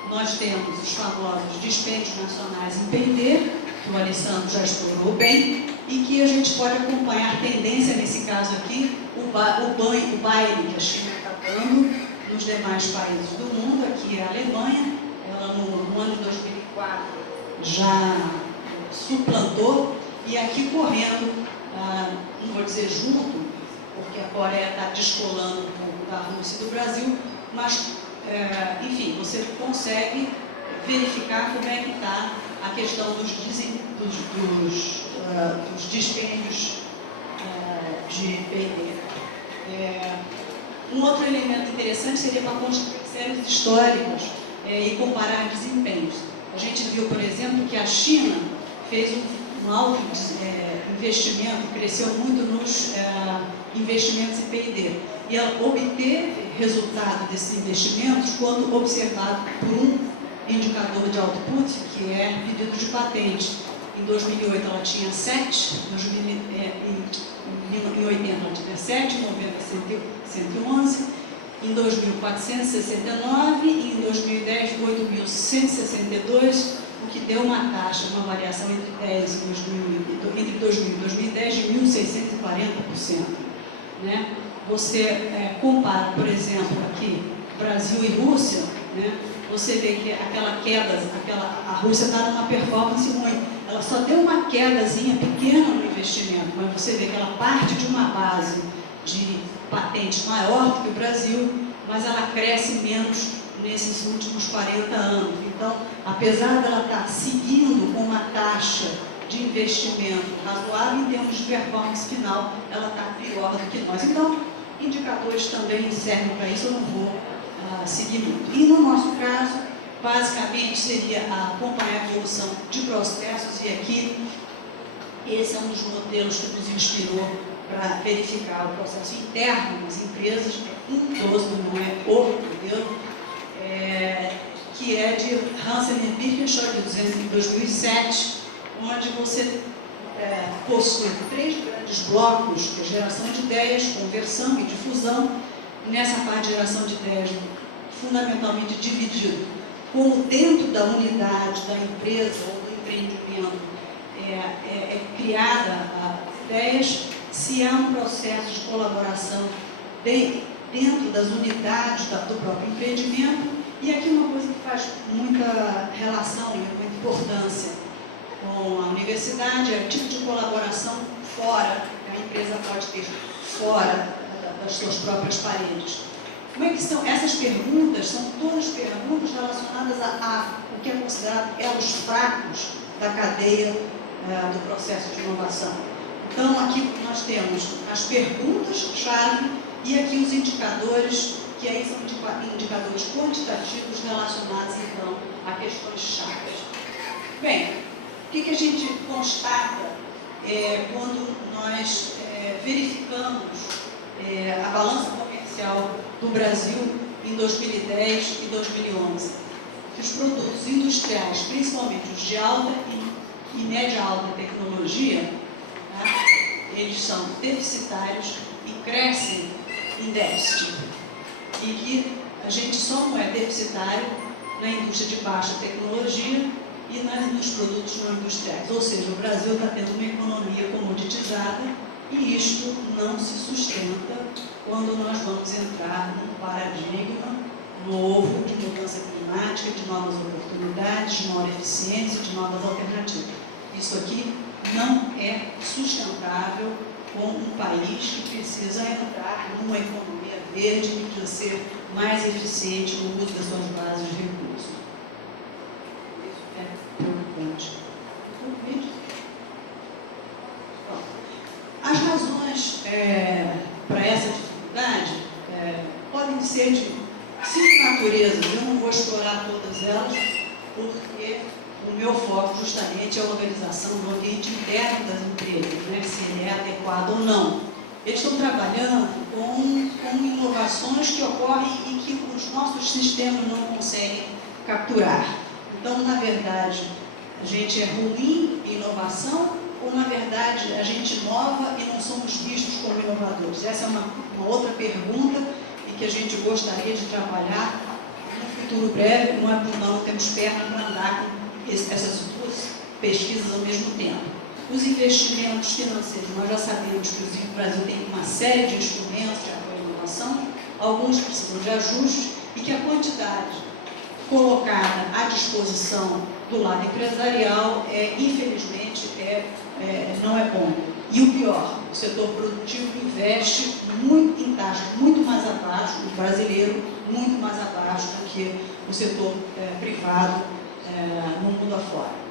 nós temos os famosos dispêndios nacionais em P&D, que o Alessandro já explorou bem, e que a gente pode acompanhar tendência, nesse caso aqui, o baile que a China está dando nos demais países do mundo. Aqui é a Alemanha, ela no ano de 2004 já suplantou, e aqui correndo, não vou dizer junto, porque a Coreia está descolando um pouco da Rússia e do Brasil, mas, enfim, você consegue verificar como é que está a questão dos dispêndios de P&D. Um outro elemento interessante seria para construir séries históricas e comparar desempenhos. A gente viu, por exemplo, que a China fez um alto investimento, cresceu muito nos investimentos em P&D. E ela obteve resultado desses investimentos quando observado por um indicador de output, que é pedido de patente. Em 2008 ela tinha 7, em 80 ela tinha 7, em 90 111, em 20.469 e em 2010 8.162, o que deu uma taxa, uma variação entre 2000 e 2010 de 1.640%. Né? Você compara, por exemplo, aqui Brasil e Rússia, né? Você vê que aquela queda, a Rússia está numa performance ruim. Ela só deu uma quedazinha pequena no investimento, mas você vê que ela parte de uma base de patentes maior do que o Brasil, mas ela cresce menos nesses últimos 40 anos. Então, apesar dela estar seguindo com uma taxa de investimento razoável, em termos de performance final, ela está pior do que nós. Então, indicadores também servem para isso, eu não vou seguir muito. E no nosso caso, basicamente seria acompanhar a evolução de processos, e aqui esse é um dos modelos que nos inspirou para verificar o processo interno das empresas, não é o modelo, que é de Hansen e Birkenstock, em 2007, onde você possui 3 grandes blocos, que é geração de ideias, conversão e difusão. Nessa parte de geração de ideias, fundamentalmente dividido, como dentro da unidade da empresa ou do empreendimento criada as ideias, se há um processo de colaboração dentro das unidades do próprio empreendimento. E aqui uma coisa que faz muita relação, muita importância com a universidade, é o tipo de colaboração fora, que a empresa pode ter fora das suas próprias paredes. Como é que são essas perguntas? São todas perguntas relacionadas a o que é considerado elos fracos da cadeia do processo de inovação. Então, aqui nós temos as perguntas-chave e aqui os indicadores, que aí são indicadores quantitativos relacionados, então, a questões chaves. Bem, O que a gente constata quando nós verificamos a balança comercial do Brasil em 2010 e 2011? Que os produtos industriais, principalmente os de alta e média alta tecnologia, tá? Eles são deficitários e crescem em déficit. E que a gente só não é deficitário na indústria de baixa tecnologia e nos produtos não industriais. Ou seja, o Brasil está tendo uma economia comoditizada e isto não se sustenta quando nós vamos entrar num paradigma novo de mudança climática, de novas oportunidades, de maior eficiência, de novas alternativas. Isso aqui não é sustentável com um país que precisa entrar numa economia verde, que precisa ser mais eficiente no uso das suas bases de recursos. Isso é preocupante. Bom, as razões para essa dificuldade podem ser de 5 naturezas. Eu não vou explorar todas elas, porque o meu foco justamente é a organização do ambiente interno das empresas, né? Se ele é adequado ou não. Eles estão trabalhando com inovações que ocorrem e que os nossos sistemas não conseguem capturar. Então, na verdade, a gente é ruim em inovação ou, na verdade, a gente inova e não somos vistos como inovadores? Essa é uma outra pergunta e que a gente gostaria de trabalhar no futuro breve. Não é por não temos perna para andar com essas duas pesquisas ao mesmo tempo. Os investimentos financeiros, nós já sabemos que o Brasil tem uma série de instrumentos de apoio à inovação, alguns precisam de ajustes e que a quantidade colocada à disposição do lado empresarial, infelizmente, não é bom. E o pior, o setor produtivo investe em taxas muito mais abaixo, o brasileiro, muito mais abaixo do que o setor privado no mundo afora.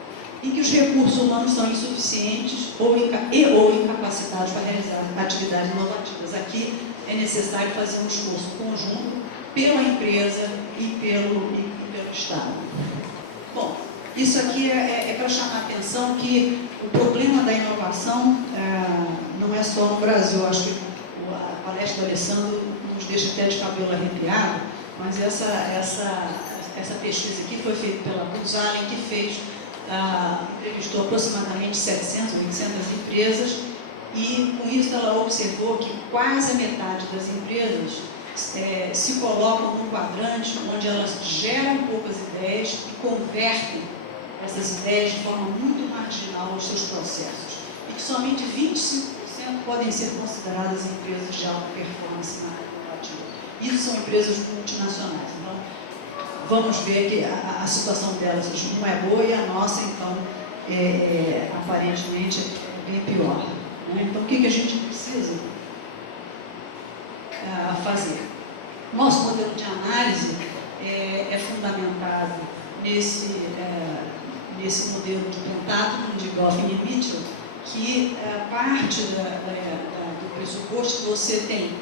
E que os recursos humanos são insuficientes ou incapacitados para realizar atividades inovativas. Aqui é necessário fazer um esforço conjunto pela empresa e pelo Estado. Bom, isso aqui é para chamar a atenção que o problema da inovação não é só no Brasil. Acho que a palestra do Alessandro nos deixa até de cabelo arrepiado, mas essa pesquisa aqui foi feita pela Booz Allen, que entrevistou aproximadamente 700, 800 empresas, e com isso ela observou que quase a metade das empresas se colocam num quadrante onde elas geram poucas ideias e convertem essas ideias de forma muito marginal aos seus processos, e que somente 25% podem ser consideradas empresas de alta performance na área inovativa. Isso são empresas multinacionais. Então, vamos ver que a situação delas não é boa e a nossa, então, aparentemente é bem pior. Né? Então, o que a gente precisa fazer? Nosso modelo de análise é fundamentado nesse modelo de Pentathlon, de Goffin e Mitchell, que parte do pressuposto que você tem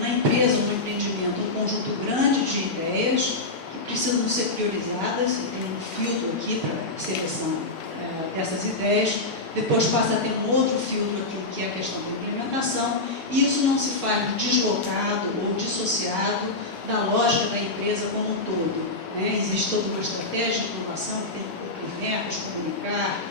na empresa, no empreendimento, um conjunto grande de ideias que precisam ser priorizadas. Tem um filtro aqui para a seleção dessas ideias. Depois passa a ter um outro filtro aqui, que é a questão da implementação, e isso não se faz deslocado ou dissociado da lógica da empresa como um todo. Né? Existe toda uma estratégia de inovação que tem que cumprir metas, comunicar,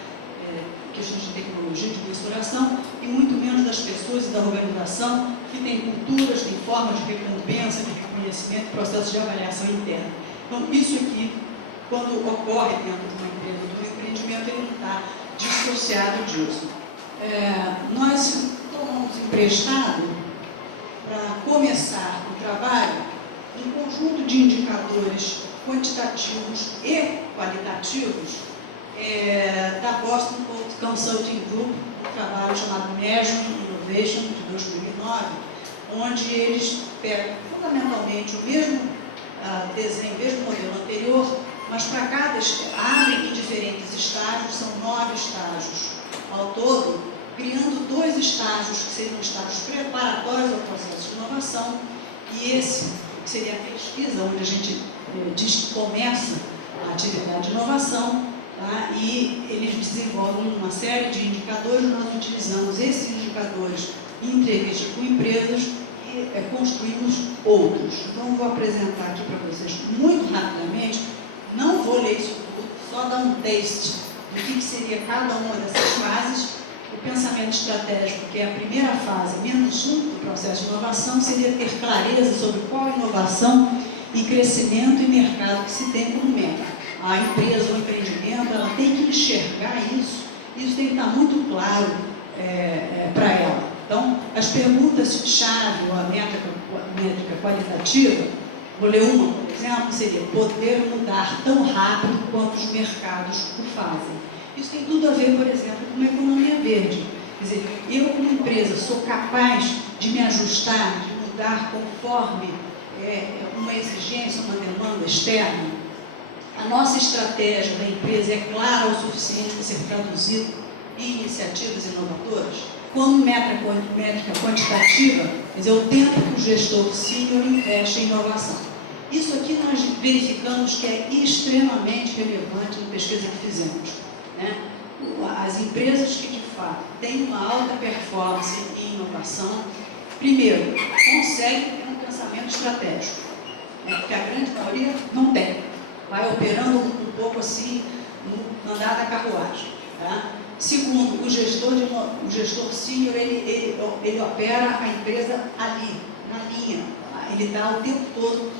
questões de tecnologia, de mensuração, e muito menos das pessoas e da organização, que tem culturas, tem formas de recompensa, de reconhecimento, processos de avaliação interna. Então, isso aqui, quando ocorre dentro de uma empresa, de um empreendimento, ele não está dissociado disso. Nós tomamos emprestado, para começar o trabalho, um conjunto de indicadores quantitativos e qualitativos da Boston Consulting Group, um trabalho chamado Measuring Innovation, de 2009, onde eles pegam fundamentalmente o mesmo desenho, o mesmo modelo anterior, mas para cada abrem em diferentes estágios, são 9 estágios ao todo, criando 2 estágios que seriam estágios preparatórios ao processo de inovação, e esse que seria a pesquisa, onde a gente diz que começa a atividade de inovação, tá? E eles desenvolvem uma série de indicadores, nós utilizamos esses indicadores em entrevistas com empresas e construímos outros. Então, eu vou apresentar aqui para vocês muito rapidamente, não vou ler isso tudo, só dar um taste do que seria cada uma dessas fases. O pensamento estratégico, que é a primeira fase, menos um do processo de inovação, seria ter clareza sobre qual inovação e crescimento e mercado que se tem como meta. A empresa ou o empreendimento, ela tem que enxergar isso tem que estar muito claro para ela. Então, as perguntas-chave ou a métrica qualitativa, vou ler uma, por exemplo, seria poder mudar tão rápido quanto os mercados o fazem. Isso tem tudo a ver, por exemplo, com uma economia verde. Quer dizer, eu como empresa sou capaz de me ajustar, de mudar conforme uma exigência, uma demanda externa. A nossa estratégia da empresa é clara o suficiente para ser traduzida em iniciativas inovadoras. Como métrica quantitativa, quer dizer, o tempo que o gestor sênior investe em inovação. Isso aqui nós verificamos que é extremamente relevante na pesquisa que fizemos. As empresas que de fato têm uma alta performance em inovação, primeiro, conseguem ter um pensamento estratégico, porque a grande maioria não tem, vai operando um pouco assim no andar da carruagem. Tá? Segundo, o gestor sênior, ele opera a empresa ali, na linha, ele está o tempo todo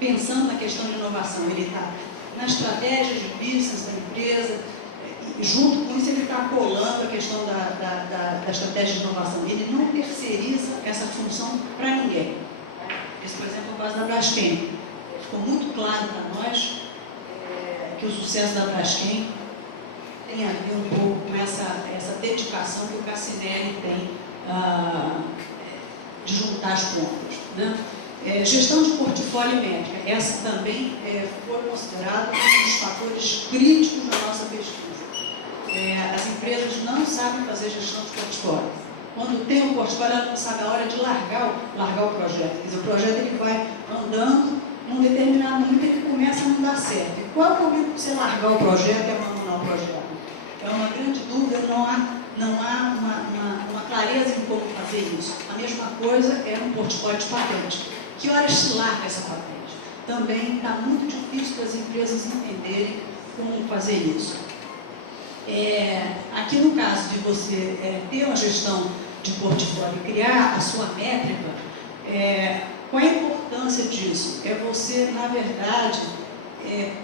pensando na questão de inovação, ele está na estratégia de business da empresa, junto com isso ele está colando a questão da estratégia de inovação. Ele não terceiriza essa função para ninguém. Esse, por exemplo, é o caso da Braskem. Ficou muito claro para nós que o sucesso da Braskem tem a ver um pouco com essa dedicação que o Cassinelli tem de juntar as pontas. Né? Gestão de portfólio e métrica, essa também foi considerada um dos fatores críticos da nossa pesquisa. As empresas não sabem fazer gestão de portfólio. Quando tem um portfólio, ela não sabe a hora de largar o projeto. Quer dizer, o projeto ele vai andando, num determinado momento ele começa a não dar certo. E qual é o momento para você largar o projeto e abandonar o projeto? É uma grande dúvida, não há uma clareza em como fazer isso. A mesma coisa é um portfólio de patente. Que horas se larga essa patente? Também está muito difícil para as empresas entenderem como fazer isso. Aqui no caso de você ter uma gestão de portfólio e criar a sua métrica, qual é a importância disso? É você, na verdade,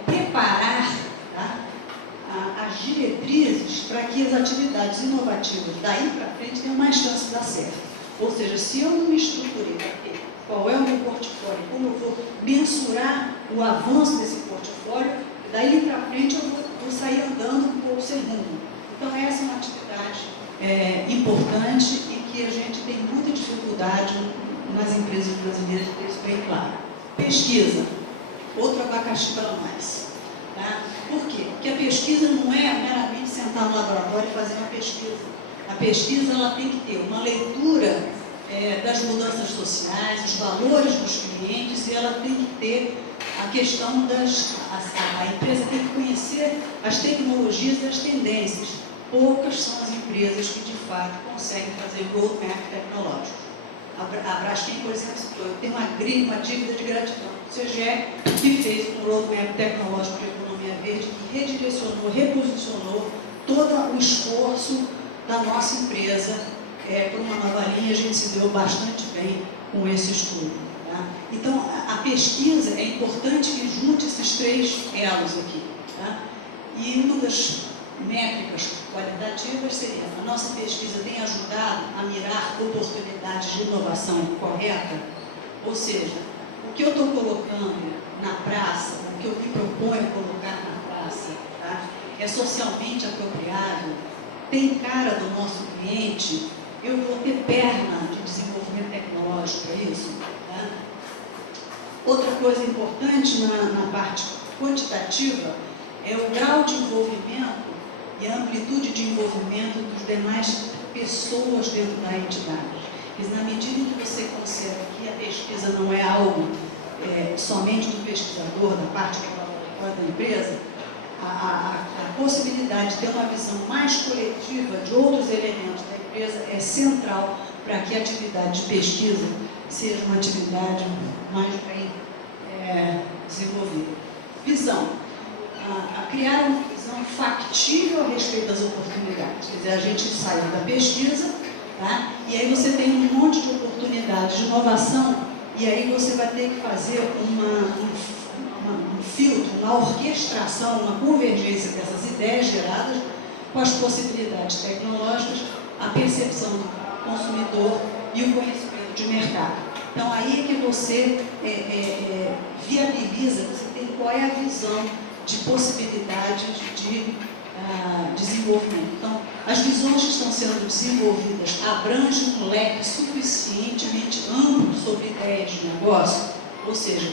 preparar, tá, as diretrizes para que as atividades inovativas daí para frente tenham mais chance de dar certo. Ou seja, se eu não me estruturei para ter qual é o meu portfólio, como eu vou mensurar o avanço desse portfólio, daí para frente eu vou sair andando um pouco sem rumo. Então essa é uma atividade importante e que a gente tem muita dificuldade nas empresas brasileiras de ter isso bem claro. Pesquisa, outro abacaxi para nós. Tá? Por quê? Porque a pesquisa não é meramente sentar no laboratório e fazer uma pesquisa. A pesquisa ela tem que ter uma leitura das mudanças sociais, os valores dos clientes, e ela tem que ter a questão a empresa tem que conhecer as tecnologias e as tendências. Poucas são as empresas que de fato conseguem fazer roadmap tecnológico. A Braskem, por exemplo, tem uma dívida de gratidão. O CGE que fez um roadmap tecnológico de economia verde, que redirecionou, reposicionou todo o esforço da nossa empresa para uma nova linha. A gente se deu bastante bem com esse estudo. Tá? Então, a pesquisa é importante que junte esses três elos aqui. Tá? E uma das métricas qualitativas seria: a nossa pesquisa tem ajudado a mirar oportunidades de inovação correta? Ou seja, o que eu estou colocando na praça, o que eu me proponho colocar na praça, tá? É socialmente apropriado? Tem cara do nosso cliente? Eu vou ter perna de desenvolvimento tecnológico para isso? Tá? Outra coisa importante na parte quantitativa é o grau de envolvimento e a amplitude de envolvimento dos demais pessoas dentro da entidade. Porque na medida em que você considera que a pesquisa não é algo somente do pesquisador, da parte que está fora da empresa, a possibilidade de ter uma visão mais coletiva de outros elementos da empresa é central para que a atividade de pesquisa seja uma atividade mais bem desenvolvida. Visão. A criar uma visão factível a respeito das oportunidades. Quer dizer, a gente saiu da pesquisa, tá? E aí você tem um monte de oportunidades de inovação, e aí você vai ter que fazer um filtro, uma orquestração, uma convergência dessas ideias geradas com as possibilidades tecnológicas, a percepção do consumidor e o conhecimento de mercado. Então, aí é que você viabiliza, você tem qual é a visão de possibilidades de desenvolvimento. Então, as visões que estão sendo desenvolvidas abrangem um leque suficientemente amplo sobre ideias de negócio, ou seja,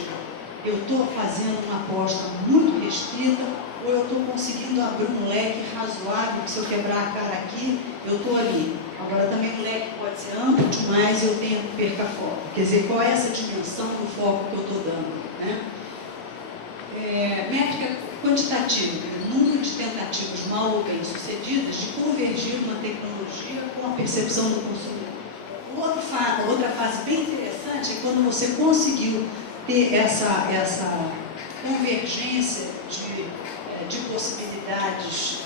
eu estou fazendo uma aposta muito restrita ou eu estou conseguindo abrir um leque razoável, que se eu quebrar a cara aqui, eu estou ali. Agora, também o leque pode ser amplo demais e eu tenho que perca foco. Quer dizer, qual é essa dimensão do foco que eu estou dando, né? Métrica quantitativa, número de tentativas mal ou bem sucedidas de convergir uma tecnologia com a percepção do consumidor. Outra fase bem interessante é quando você conseguiu ter essa convergência de possibilidades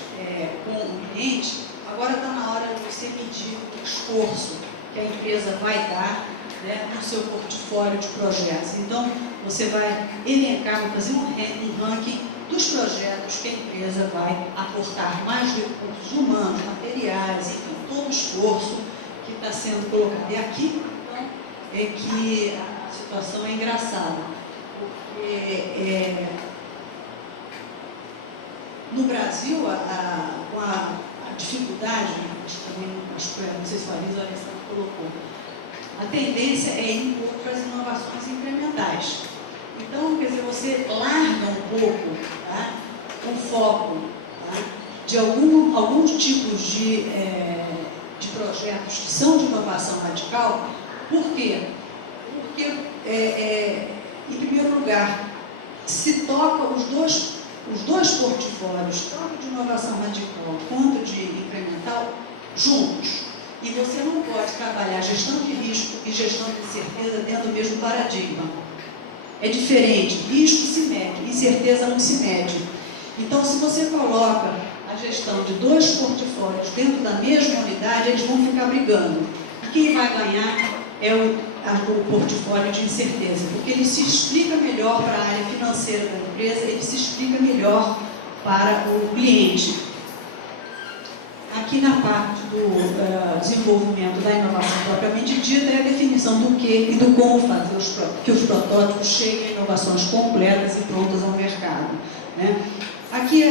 com o cliente. Agora está na hora de você medir o esforço que a empresa vai dar, né, no seu portfólio de projetos. Então, você vai elencar, vai fazer um ranking dos projetos que a empresa vai aportar mais recursos humanos, materiais, enfim, todo o esforço que está sendo colocado. E aqui, então, é que a situação é engraçada, porque no Brasil, com a dificuldade, não sei se o Alessandro colocou, a tendência é ir um pouco para as inovações incrementais. Então, quer dizer, você larga um pouco, tá, o foco, tá, de alguns tipos de projetos que são de inovação radical. Por quê? Porque, em primeiro lugar, se toca os dois portfólios, tanto de inovação radical quanto de incremental, juntos. E você não pode trabalhar gestão de risco e gestão de incerteza dentro do mesmo paradigma. É diferente. Risco se mede, incerteza não se mede. Então, se você coloca a gestão de dois portfólios dentro da mesma unidade, eles vão ficar brigando. E quem vai ganhar é o portfólio de incerteza, porque ele se explica melhor para a área financeira da empresa, ele se explica melhor para o cliente. Aqui na parte do desenvolvimento da inovação propriamente dita é a definição do que e do como fazer que os protótipos cheguem a inovações completas e prontas ao mercado, né? Aqui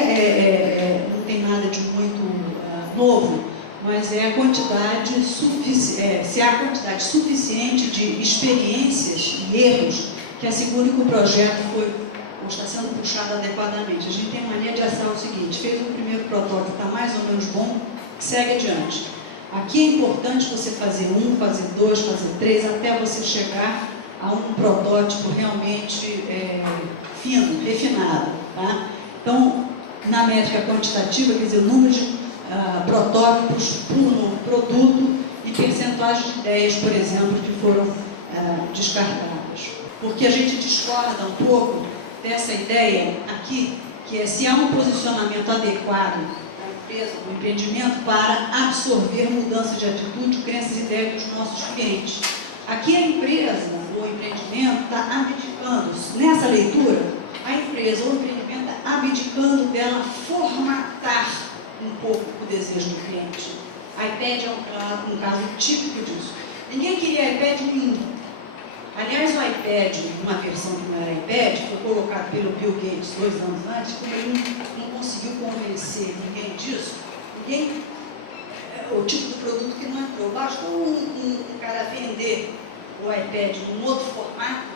não tem nada de muito novo, mas é a quantidade se há quantidade suficiente de experiências e erros que assegure que o projeto está sendo puxado adequadamente. A gente tem mania de achar o seguinte: fez um primeiro protótipo, está mais ou menos bom, segue adiante. Aqui é importante você fazer um, fazer dois, fazer três, até você chegar a um protótipo realmente fino, refinado, tá? Então, na métrica quantitativa, quer dizer, o número de protótipos por produto e percentuais de ideias, por exemplo, que foram descartadas. Porque a gente discorda um pouco dessa ideia aqui, que é se há um posicionamento adequado da empresa, do empreendimento, para absorver mudanças de atitude, crenças e ideias dos nossos clientes. Aqui a empresa, ou o empreendimento, está abdicando, nessa leitura, a empresa ou o empreendimento está abdicando dela formatar um pouco o desejo do cliente. A iPad é um caso típico disso. Ninguém queria iPad nenhum. Aliás, o iPad, uma versão que não era iPad, foi colocado pelo Bill Gates 2 anos antes, como ele não conseguiu convencer ninguém disso, o tipo de produto que não entrou. Bastou um cara vender o iPad num outro formato,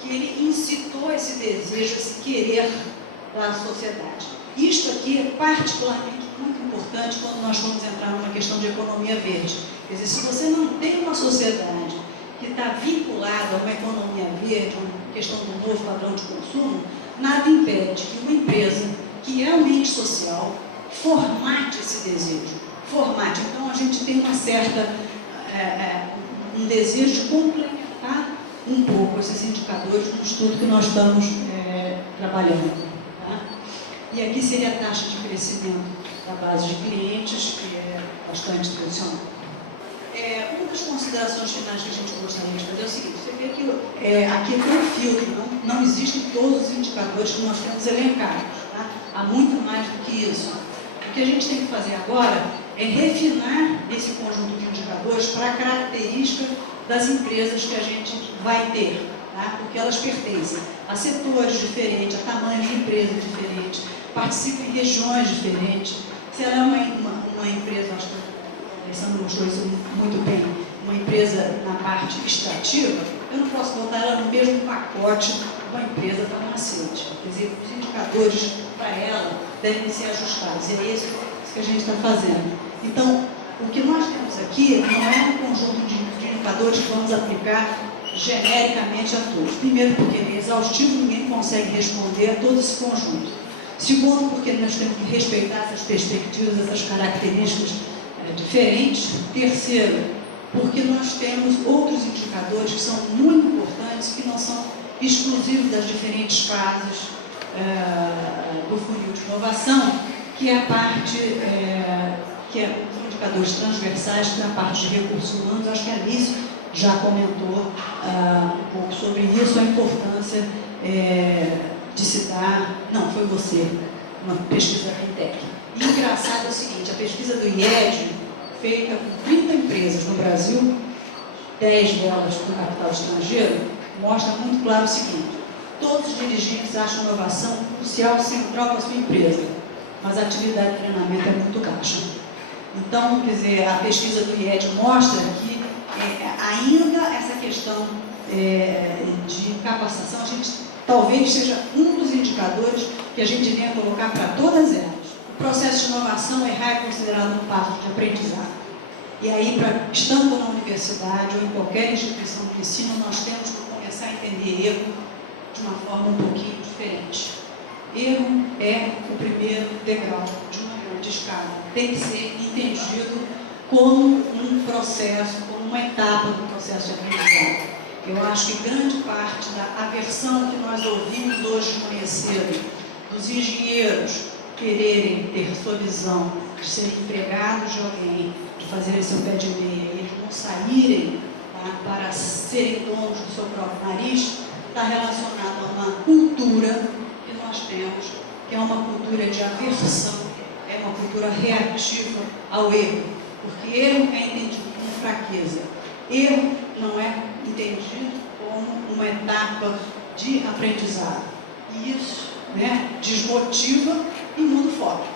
que ele incitou esse desejo, esse querer da sociedade. Isto aqui é particularmente muito importante quando nós vamos entrar numa questão de economia verde. Quer dizer, se você não tem uma sociedade que está vinculada a uma economia verde, uma questão do novo padrão de consumo, nada impede que uma empresa que é um ente social, formate esse desejo. Formate. Então, a gente tem uma certa, um desejo de complementar um pouco esses indicadores no estudo que nós estamos trabalhando. Tá? E aqui seria a taxa de crescimento da base de clientes, que é bastante tradicional. Uma das considerações finais que a gente gostaria de fazer é o seguinte: você vê que aqui tem um filtro, não existem todos os indicadores que nós temos elencados. Tá? Há muito mais do que isso. O que a gente tem que fazer agora é refinar esse conjunto de indicadores para a característica das empresas que a gente vai ter, tá? Porque elas pertencem a setores diferentes, a tamanhos de empresas diferentes, participam em regiões diferentes. Se ela é uma empresa, acho que a Alessandra mostrou isso muito bem, uma empresa na parte extrativa, eu não posso botar ela no mesmo pacote de uma empresa farmacêutica. Quer dizer, os indicadores para ela devem ser ajustados. E é isso que a gente está fazendo. Então, o que nós temos aqui não é um conjunto de indicadores que vamos aplicar genericamente a todos. Primeiro, porque ele é exaustivo, ninguém consegue responder a todo esse conjunto. Segundo, porque nós temos que respeitar essas perspectivas, essas características diferentes. Terceiro, porque nós temos outros indicadores que são muito importantes, que não são exclusivos das diferentes fases do funil de inovação, que é a parte, que é os indicadores transversais, que é a parte de recursos humanos. Acho que a Alice já comentou um pouco sobre isso, a importância de citar, não, foi você, uma pesquisa da Fintech. E engraçado é o seguinte: a pesquisa do IED, feita com 30 empresas no Brasil, 10 delas com capital estrangeiro, mostra muito claro o seguinte: todos os dirigentes acham inovação crucial, central para a sua empresa, mas a atividade de treinamento é muito baixa. Então, quer dizer, a pesquisa do IED mostra que ainda essa questão de capacitação, a gente talvez seja um dos indicadores que a gente venha colocar para todas elas. O processo de inovação, errar é considerado um passo de aprendizado. E aí, estando na universidade ou em qualquer instituição de ensino, nós temos que começar a entender erro de uma forma um pouquinho diferente. Erro é o primeiro degrau de uma grande escala. Tem que ser entendido como um processo, como uma etapa do processo de aprendizado. Eu acho que grande parte da aversão que nós ouvimos hoje conhecer dos engenheiros quererem ter sua visão de serem empregados de alguém, de fazerem seu pé de meia e eles não saírem, tá, para serem donos do seu próprio nariz, está relacionado a uma cultura que nós temos, que é uma cultura de aversão, é uma cultura reativa ao erro, porque erro é entendido como fraqueza. Erro não é entendido como uma etapa de aprendizado. E isso, né, desmotiva e muda o foco.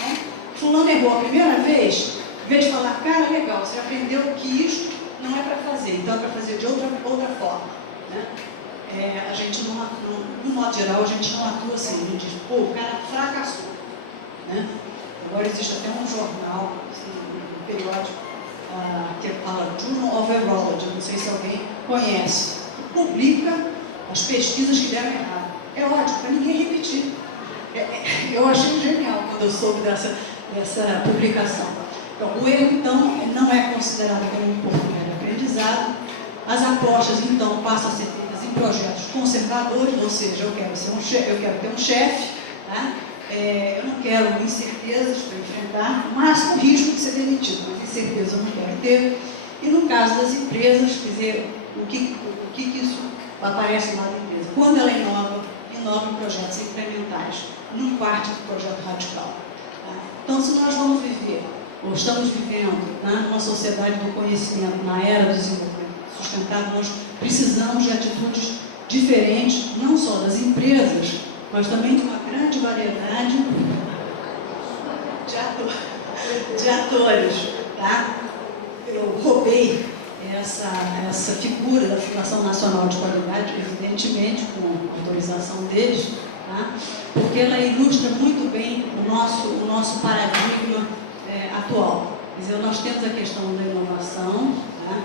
Então, fulano errou a primeira vez, em vez de falar, cara, legal, você aprendeu que isso não é para fazer, então é para fazer de outra forma. Né? A gente não, no modo geral, a gente não atua assim, a gente diz, pô, o cara fracassou. Né? Agora existe até um jornal, assim, um periódico, que fala Journal of Virology, não sei se alguém conhece, que publica as pesquisas que deram errado. É ótimo, para ninguém repetir. Eu achei genial quando eu soube dessa publicação. Então, o erro, então, não é considerado como um oportunidade de aprendizado. As apostas, então, passam a ser feitas em projetos conservadores, ou seja, eu quero ter um chefe, tá? Eu não quero incertezas para enfrentar, o máximo risco de ser demitido, mas incerteza eu não quero ter. E no caso das empresas, quer dizer, o que isso aparece lá da empresa? Quando ela inova em projetos incrementais, não parte do projeto radical. Tá? Então, se nós vamos viver, ou estamos vivendo, né, numa sociedade do conhecimento, na era do desenvolvimento sustentável, nós precisamos de atitudes diferentes, não só das empresas, mas também de uma grande variedade de atores. Tá? Eu roubei essa figura da Fundação Nacional de Qualidade, evidentemente, com a autorização deles, tá? Porque ela ilustra muito bem o nosso paradigma atual. Quer dizer, nós temos a questão da inovação, tá?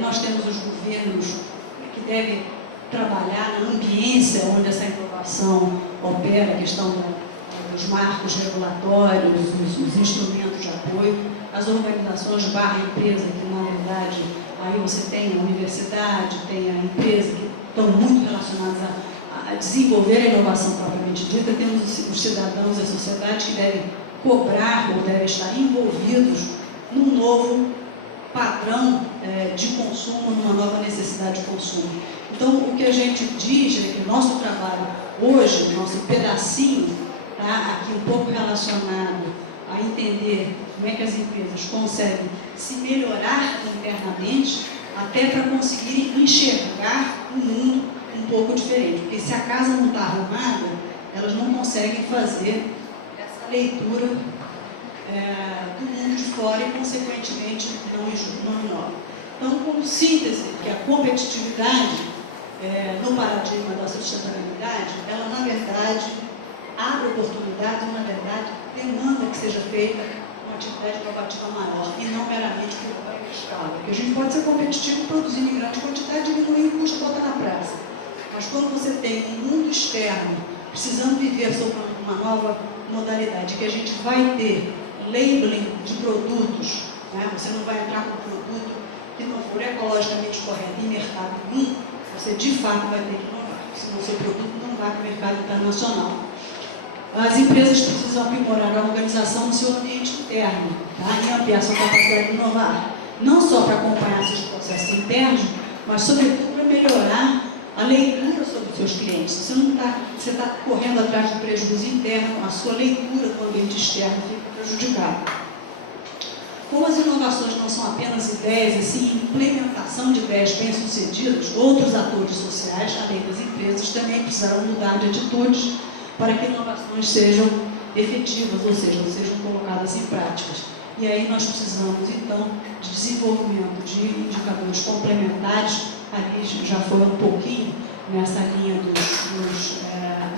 Nós temos os governos que devem trabalhar na ambiência onde essa inovação opera, a questão da os marcos regulatórios, os instrumentos de apoio, as organizações barra empresa, que na verdade aí você tem a universidade, tem a empresa, que estão muito relacionadas a desenvolver a inovação propriamente dita. Temos os cidadãos e a sociedade que devem cobrar ou devem estar envolvidos num novo padrão de consumo, numa nova necessidade de consumo. Então, o que a gente diz é que o nosso trabalho hoje, o nosso pedacinho, está aqui um pouco relacionado a entender como é que as empresas conseguem se melhorar internamente, até para conseguirem enxergar um mundo um pouco diferente. Porque se a casa não está arrumada, elas não conseguem fazer essa leitura do mundo de fora e, consequentemente, não inova. Então, como síntese, que a competitividade no paradigma da sustentabilidade, ela, na verdade, abre oportunidades e, na verdade, demanda que seja feita uma atividade inovativa maior e não meramente por ganho de escala. Porque a gente pode ser competitivo produzindo em grande quantidade, diminuindo o custo, bota na praça. Mas quando você tem um mundo externo precisando viver sobre uma nova modalidade, que a gente vai ter labeling de produtos, né? Você não vai entrar com um produto que não for ecologicamente correto em mercado nenhum, você de fato vai ter que inovar, senão o seu produto não vai para o mercado internacional. As empresas precisam aprimorar a organização do seu ambiente interno, tá? E ampliar sua capacidade de inovar, não só para acompanhar seus processos internos, mas sobretudo para melhorar a leitura sobre os seus clientes. Você está correndo atrás do prejuízo interno, a sua leitura do ambiente externo fica prejudicada. Como as inovações não são apenas ideias, e sim implementação de ideias bem-sucedidas, outros atores sociais, além das empresas, também precisarão mudar de atitudes para que inovações sejam efetivas, ou seja, sejam colocadas em práticas. E aí nós precisamos, então, de desenvolvimento de indicadores complementares. Ali já foi um pouquinho nessa linha dos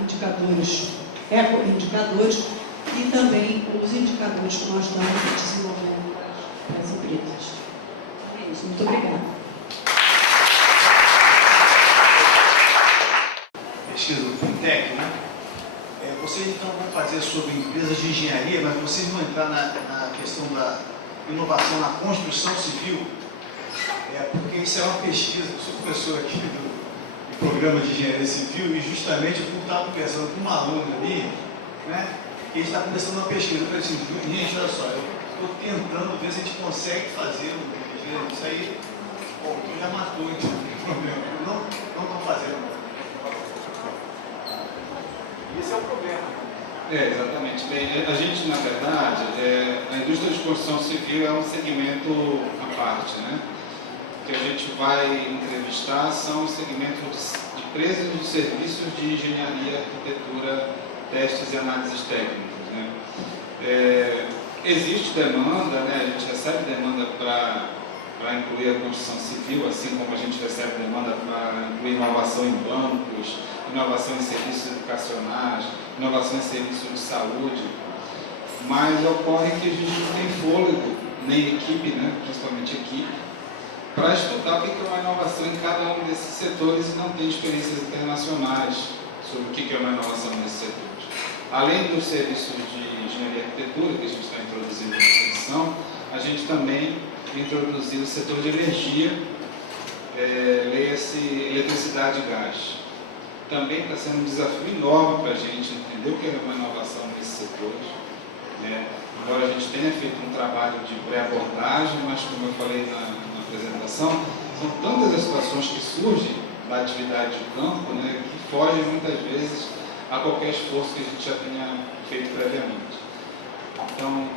indicadores, ecoindicadores, e também os indicadores que nós estamos desenvolvendo para as empresas. É isso, muito obrigada. Pesquisa do Fintech, né? Vocês então vão fazer sobre empresas de engenharia, mas vocês vão entrar na questão da inovação na construção civil, porque isso é uma pesquisa. Eu sou professor aqui do programa de engenharia civil e justamente eu estava conversando com uma aluna ali, né? E a gente está começando uma pesquisa. Eu falei assim, gente, olha só, eu estou tentando ver se a gente consegue fazer isso aí. Bom, tu já matou, então não tem problema. Não estão fazendo. Esse é o problema. Exatamente. Bem, a gente, na verdade, a indústria de construção civil é um segmento à parte, né? O que a gente vai entrevistar são os segmentos de empresas de serviços de engenharia, arquitetura, testes e análises técnicas, né? Existe demanda, né? A gente recebe demanda para incluir a construção civil, assim como a gente recebe demanda para incluir inovação em bancos, inovação em serviços educacionais, inovação em serviços de saúde, mas ocorre que a gente não tem fôlego, nem equipe, né? Principalmente equipe, para estudar o que é uma inovação em cada um desses setores e não tem experiências internacionais sobre o que é uma inovação nesses setores. Além dos serviços de engenharia e arquitetura, que a gente está introduzindo nessa edição, a gente também introduziu o setor de energia, leia-se eletricidade e gás. Também está sendo um desafio enorme para a gente entender o que é uma inovação nesses setores. Embora a gente tenha feito um trabalho de pré-abordagem, mas como eu falei na apresentação, são tantas as situações que surgem da atividade de campo, né, que fogem muitas vezes a qualquer esforço que a gente já tenha feito previamente. Então,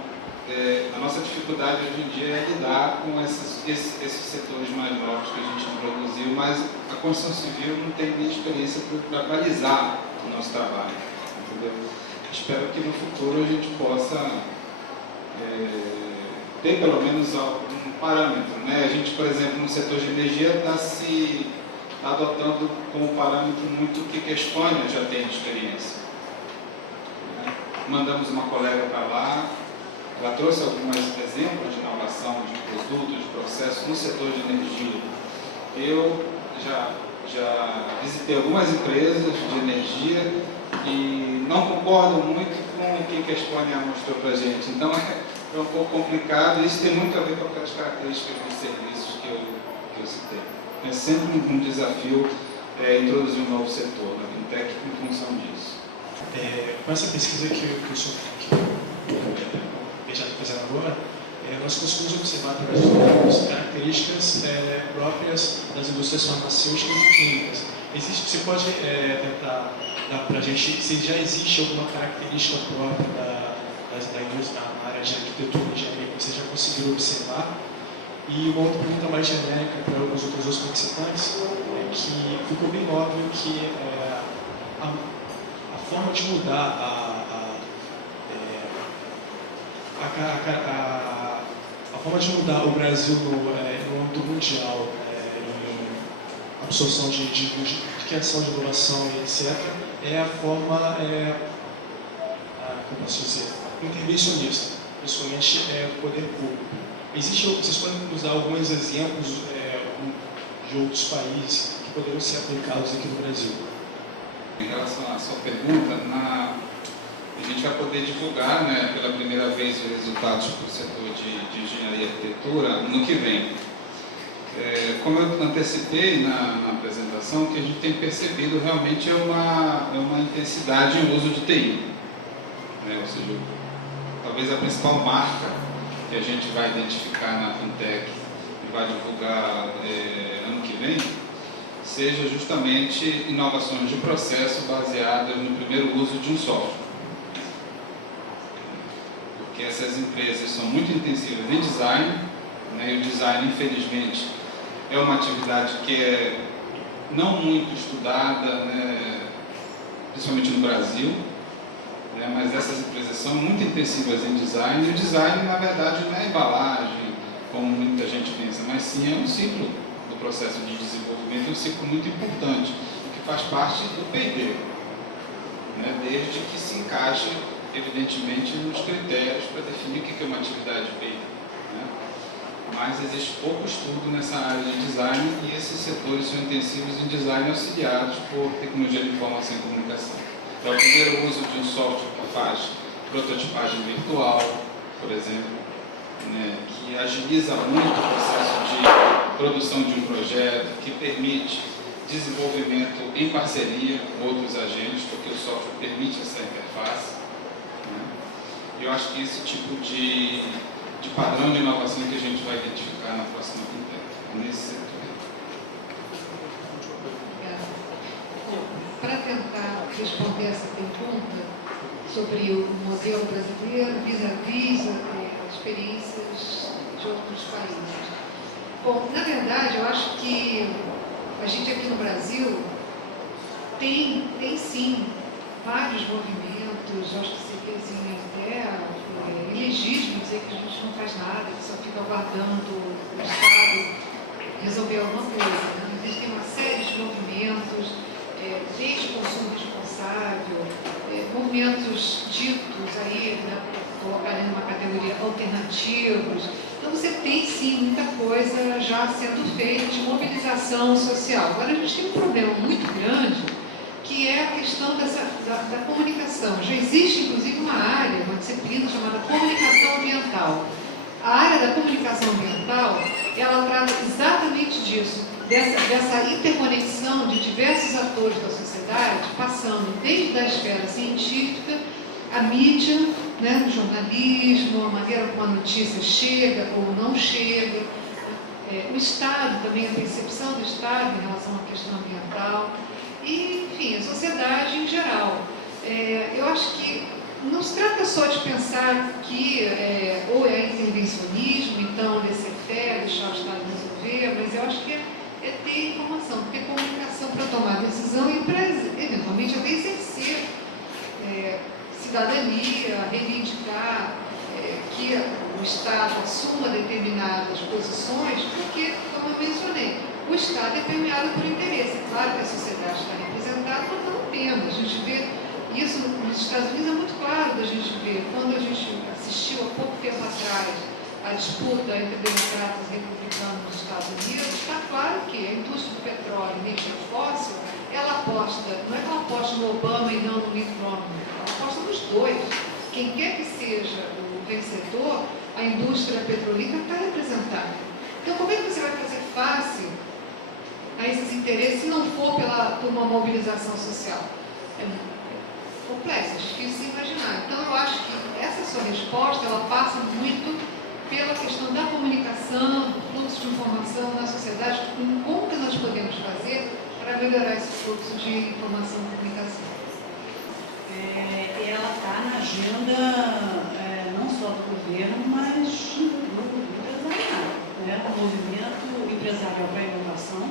a nossa dificuldade hoje em dia é lidar com esses setores mais novos que a gente introduziu, mas a construção civil não tem nem experiência para balizar o nosso trabalho, entendeu? Espero que no futuro a gente possa ter pelo menos algum parâmetro, né? A gente, por exemplo, no setor de energia está se adotando como parâmetro muito o que a Espanha já tem de experiência. Mandamos uma colega para lá, ela trouxe alguns exemplos de inovação, de produtos, de processos no setor de energia. Eu já visitei algumas empresas de energia e não concordo muito com o que a Estônia mostrou para a gente. Então é um pouco complicado, e isso tem muito a ver com aquelas características dos serviços que eu citei. É sempre um desafio introduzir um novo setor na fintech em função disso. Com essa pesquisa que o senhor já está fazendo agora, nós conseguimos observar através dos dados características próprias das indústrias farmacêuticas e químicas. Você pode tentar dar para a gente se já existe alguma característica própria da indústria na área de arquitetura e engenharia que você já conseguiu observar? E uma outra pergunta mais genérica para os outros dois participantes é que ficou bem óbvio que a forma de mudar a forma de mudar o Brasil no âmbito mundial, em absorção de criação de inovação e etc., é a forma, como posso dizer, intervencionista, principalmente o poder público. Vocês podem nos dar alguns exemplos de outros países que poderiam ser aplicados aqui no Brasil? Em relação à sua pergunta, a gente vai poder divulgar, pela primeira vez os resultados para o setor de engenharia e arquitetura no que vem. Como eu antecipei na apresentação, o que a gente tem percebido realmente é uma intensidade em uso de TI. Ou seja, talvez a principal marca que a gente vai identificar na fintech e vai divulgar ano que vem seja justamente inovações de processo baseadas no primeiro uso de um software. Porque essas empresas são muito intensivas em design, e o design, infelizmente, é uma atividade que é não muito estudada, principalmente no Brasil, mas essas empresas são muito intensivas em design, e o design, na verdade, não é embalagem, como muita gente pensa, mas sim é um ciclo do processo de desenvolvimento, um ciclo muito importante, que faz parte do P&D, desde que se encaixe, evidentemente, nos critérios para definir o que é uma atividade de P&D. Mas existe pouco estudo nessa área de design, e esses setores são intensivos em design auxiliados por tecnologia de informação e comunicação. É o primeiro uso de um software que faz prototipagem virtual, por exemplo, que agiliza muito o processo de produção de um projeto, que permite desenvolvimento em parceria com outros agentes, porque o software permite essa interface. E eu acho que esse tipo de padrão de inovação que a gente vai identificar na próxima fintech, nesse setor. Para tentar responder essa pergunta sobre o modelo brasileiro vis-à-vis experiências de outros países. Bom, na verdade, eu acho que a gente aqui no Brasil tem sim vários movimentos. Eu acho que seria até ilegítimo dizer que a gente não faz nada, que só fica aguardando o Estado resolver alguma coisa. Existem uma série de movimentos, desde consumo responsável, movimentos ditos aí, colocarem numa categoria alternativos. Então você tem sim muita coisa já sendo feita de mobilização social. Agora a gente tem um problema muito grande, que é a questão da comunicação. Já existe inclusive uma área, uma disciplina chamada comunicação ambiental. A área da comunicação ambiental, ela trata exatamente disso, dessa interconexão de diversos atores da sociedade, passando desde a esfera científica, a mídia, o jornalismo, a maneira como a notícia chega ou não chega, o Estado também, a percepção do Estado em relação à questão ambiental, e, enfim, a sociedade em geral. Eu acho que não se trata só de pensar que ou é intervencionismo, então laissez-faire, deixar o Estado resolver, mas eu acho que é ter informação, ter comunicação para tomar decisão e para, eventualmente, até exercer cidadania, reivindicar que o Estado assuma determinadas posições, porque, como eu mencionei, o Estado é permeado por interesse. É claro que a sociedade está representada, mas não apenas. A gente vê isso nos Estados Unidos, é muito claro da gente ver. Quando a gente assistiu há pouco tempo atrás a disputa entre democratas e republicanos nos Estados Unidos, está claro que a indústria do petróleo e energia fóssil, ela aposta, não é que ela aposta no Obama e não no Mitt Romney, ela aposta nos dois. quem quer que seja o vencedor, a indústria petrolífera está representada. Então, como é que você vai fazer face a esses interesses se não for por uma mobilização social? É complexo, é difícil de imaginar. Então, eu acho que essa sua resposta, ela passa muito pela questão da comunicação, do fluxo de informação na sociedade, como que nós podemos fazer para melhorar esse fluxo de informação e comunicação. Ela está na agenda não só do governo, mas do empresariado. O movimento empresarial para a inovação,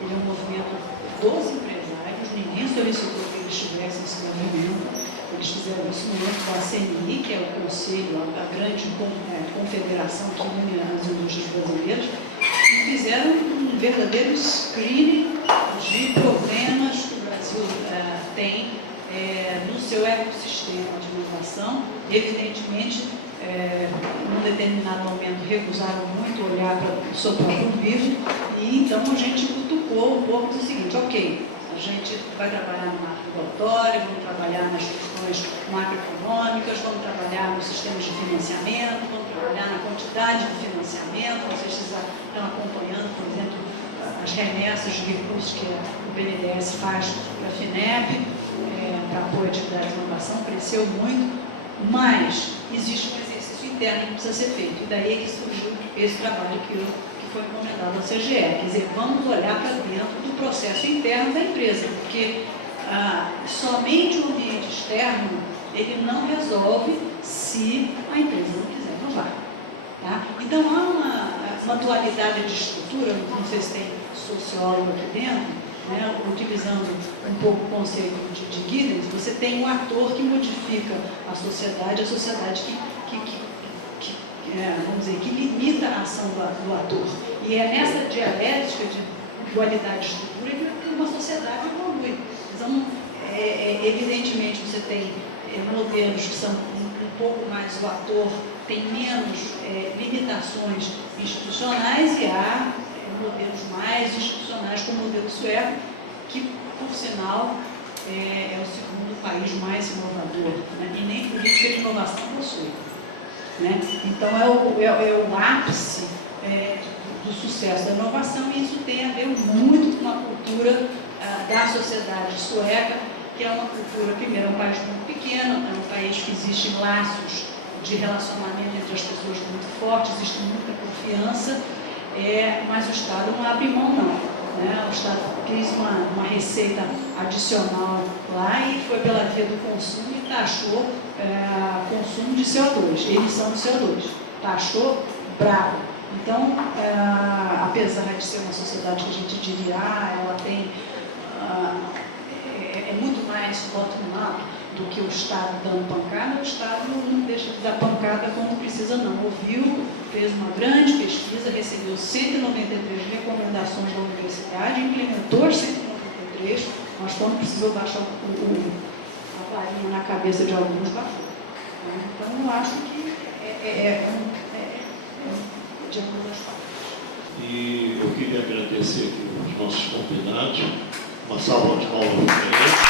ele é um movimento dos empresários, ninguém solicitou que eles tivessem esse movimento. Eles fizeram isso no âmbito da CNI, que é o conselho, a grande confederação que une as indústrias brasileiras, e fizeram um verdadeiro screening de problemas que o Brasil tem no seu ecossistema de inovação. Evidentemente, num determinado momento, recusaram muito olhar para o seu próprio umbigo, e então a gente cutucou um pouco do seguinte: ok, a gente vai trabalhar no marco regulatório, vamos trabalhar nas questões macroeconômicas, vamos trabalhar nos sistemas de financiamento, vamos trabalhar na quantidade de financiamento. Vocês estão acompanhando, por exemplo, as remessas de recursos que o BNDES faz para a FINEP, para apoio à atividade de inovação, cresceu muito, mas existe um exercício interno que precisa ser feito, e daí que surgiu esse trabalho que foi encomendado ao CGE. Quer dizer, vamos olhar para dentro do processo interno da empresa, porque somente o ambiente externo, ele não resolve se a empresa não quiser inovar. Tá? Então, há uma dualidade de estrutura, não sei se tem sociólogo aqui dentro, utilizando um pouco o conceito de Giddens. Você tem um ator que modifica a sociedade vamos dizer, que limita a ação do ator. E é nessa dialética de dualidade de estrutura que uma sociedade evolui. Então, evidentemente, você tem modelos que são um pouco mais o ator, tem menos limitações institucionais, e há modelos mais institucionais, como o modelo sueco, que, por sinal, é o segundo país mais inovador, e nem política de inovação possui. Então, é o ápice do sucesso da inovação, e isso tem a ver muito com a cultura da sociedade sueca, que é uma cultura, primeiro, é um país muito pequeno, é um país que existem laços de relacionamento entre as pessoas muito fortes, existe muita confiança, mas o Estado não abre mão, não. O Estado quis uma receita adicional lá e foi pela via do consumo e taxou consumo de CO2, emissão de CO2. Taxou bravo. Então, apesar de ser uma sociedade que a gente diria, ela tem é muito mais bottom-up do que o Estado dando pancada, o Estado não deixa de dar pancada quando precisa, não. Ouviu, fez uma grande pesquisa, recebeu 193 recomendações da universidade, implementou as 193, mas quando precisou baixar a varinha na cabeça de alguns, baixou. Então, eu acho que de ambas as partes. E eu queria agradecer aqui os nossos convidados, uma salva de palmas para eles.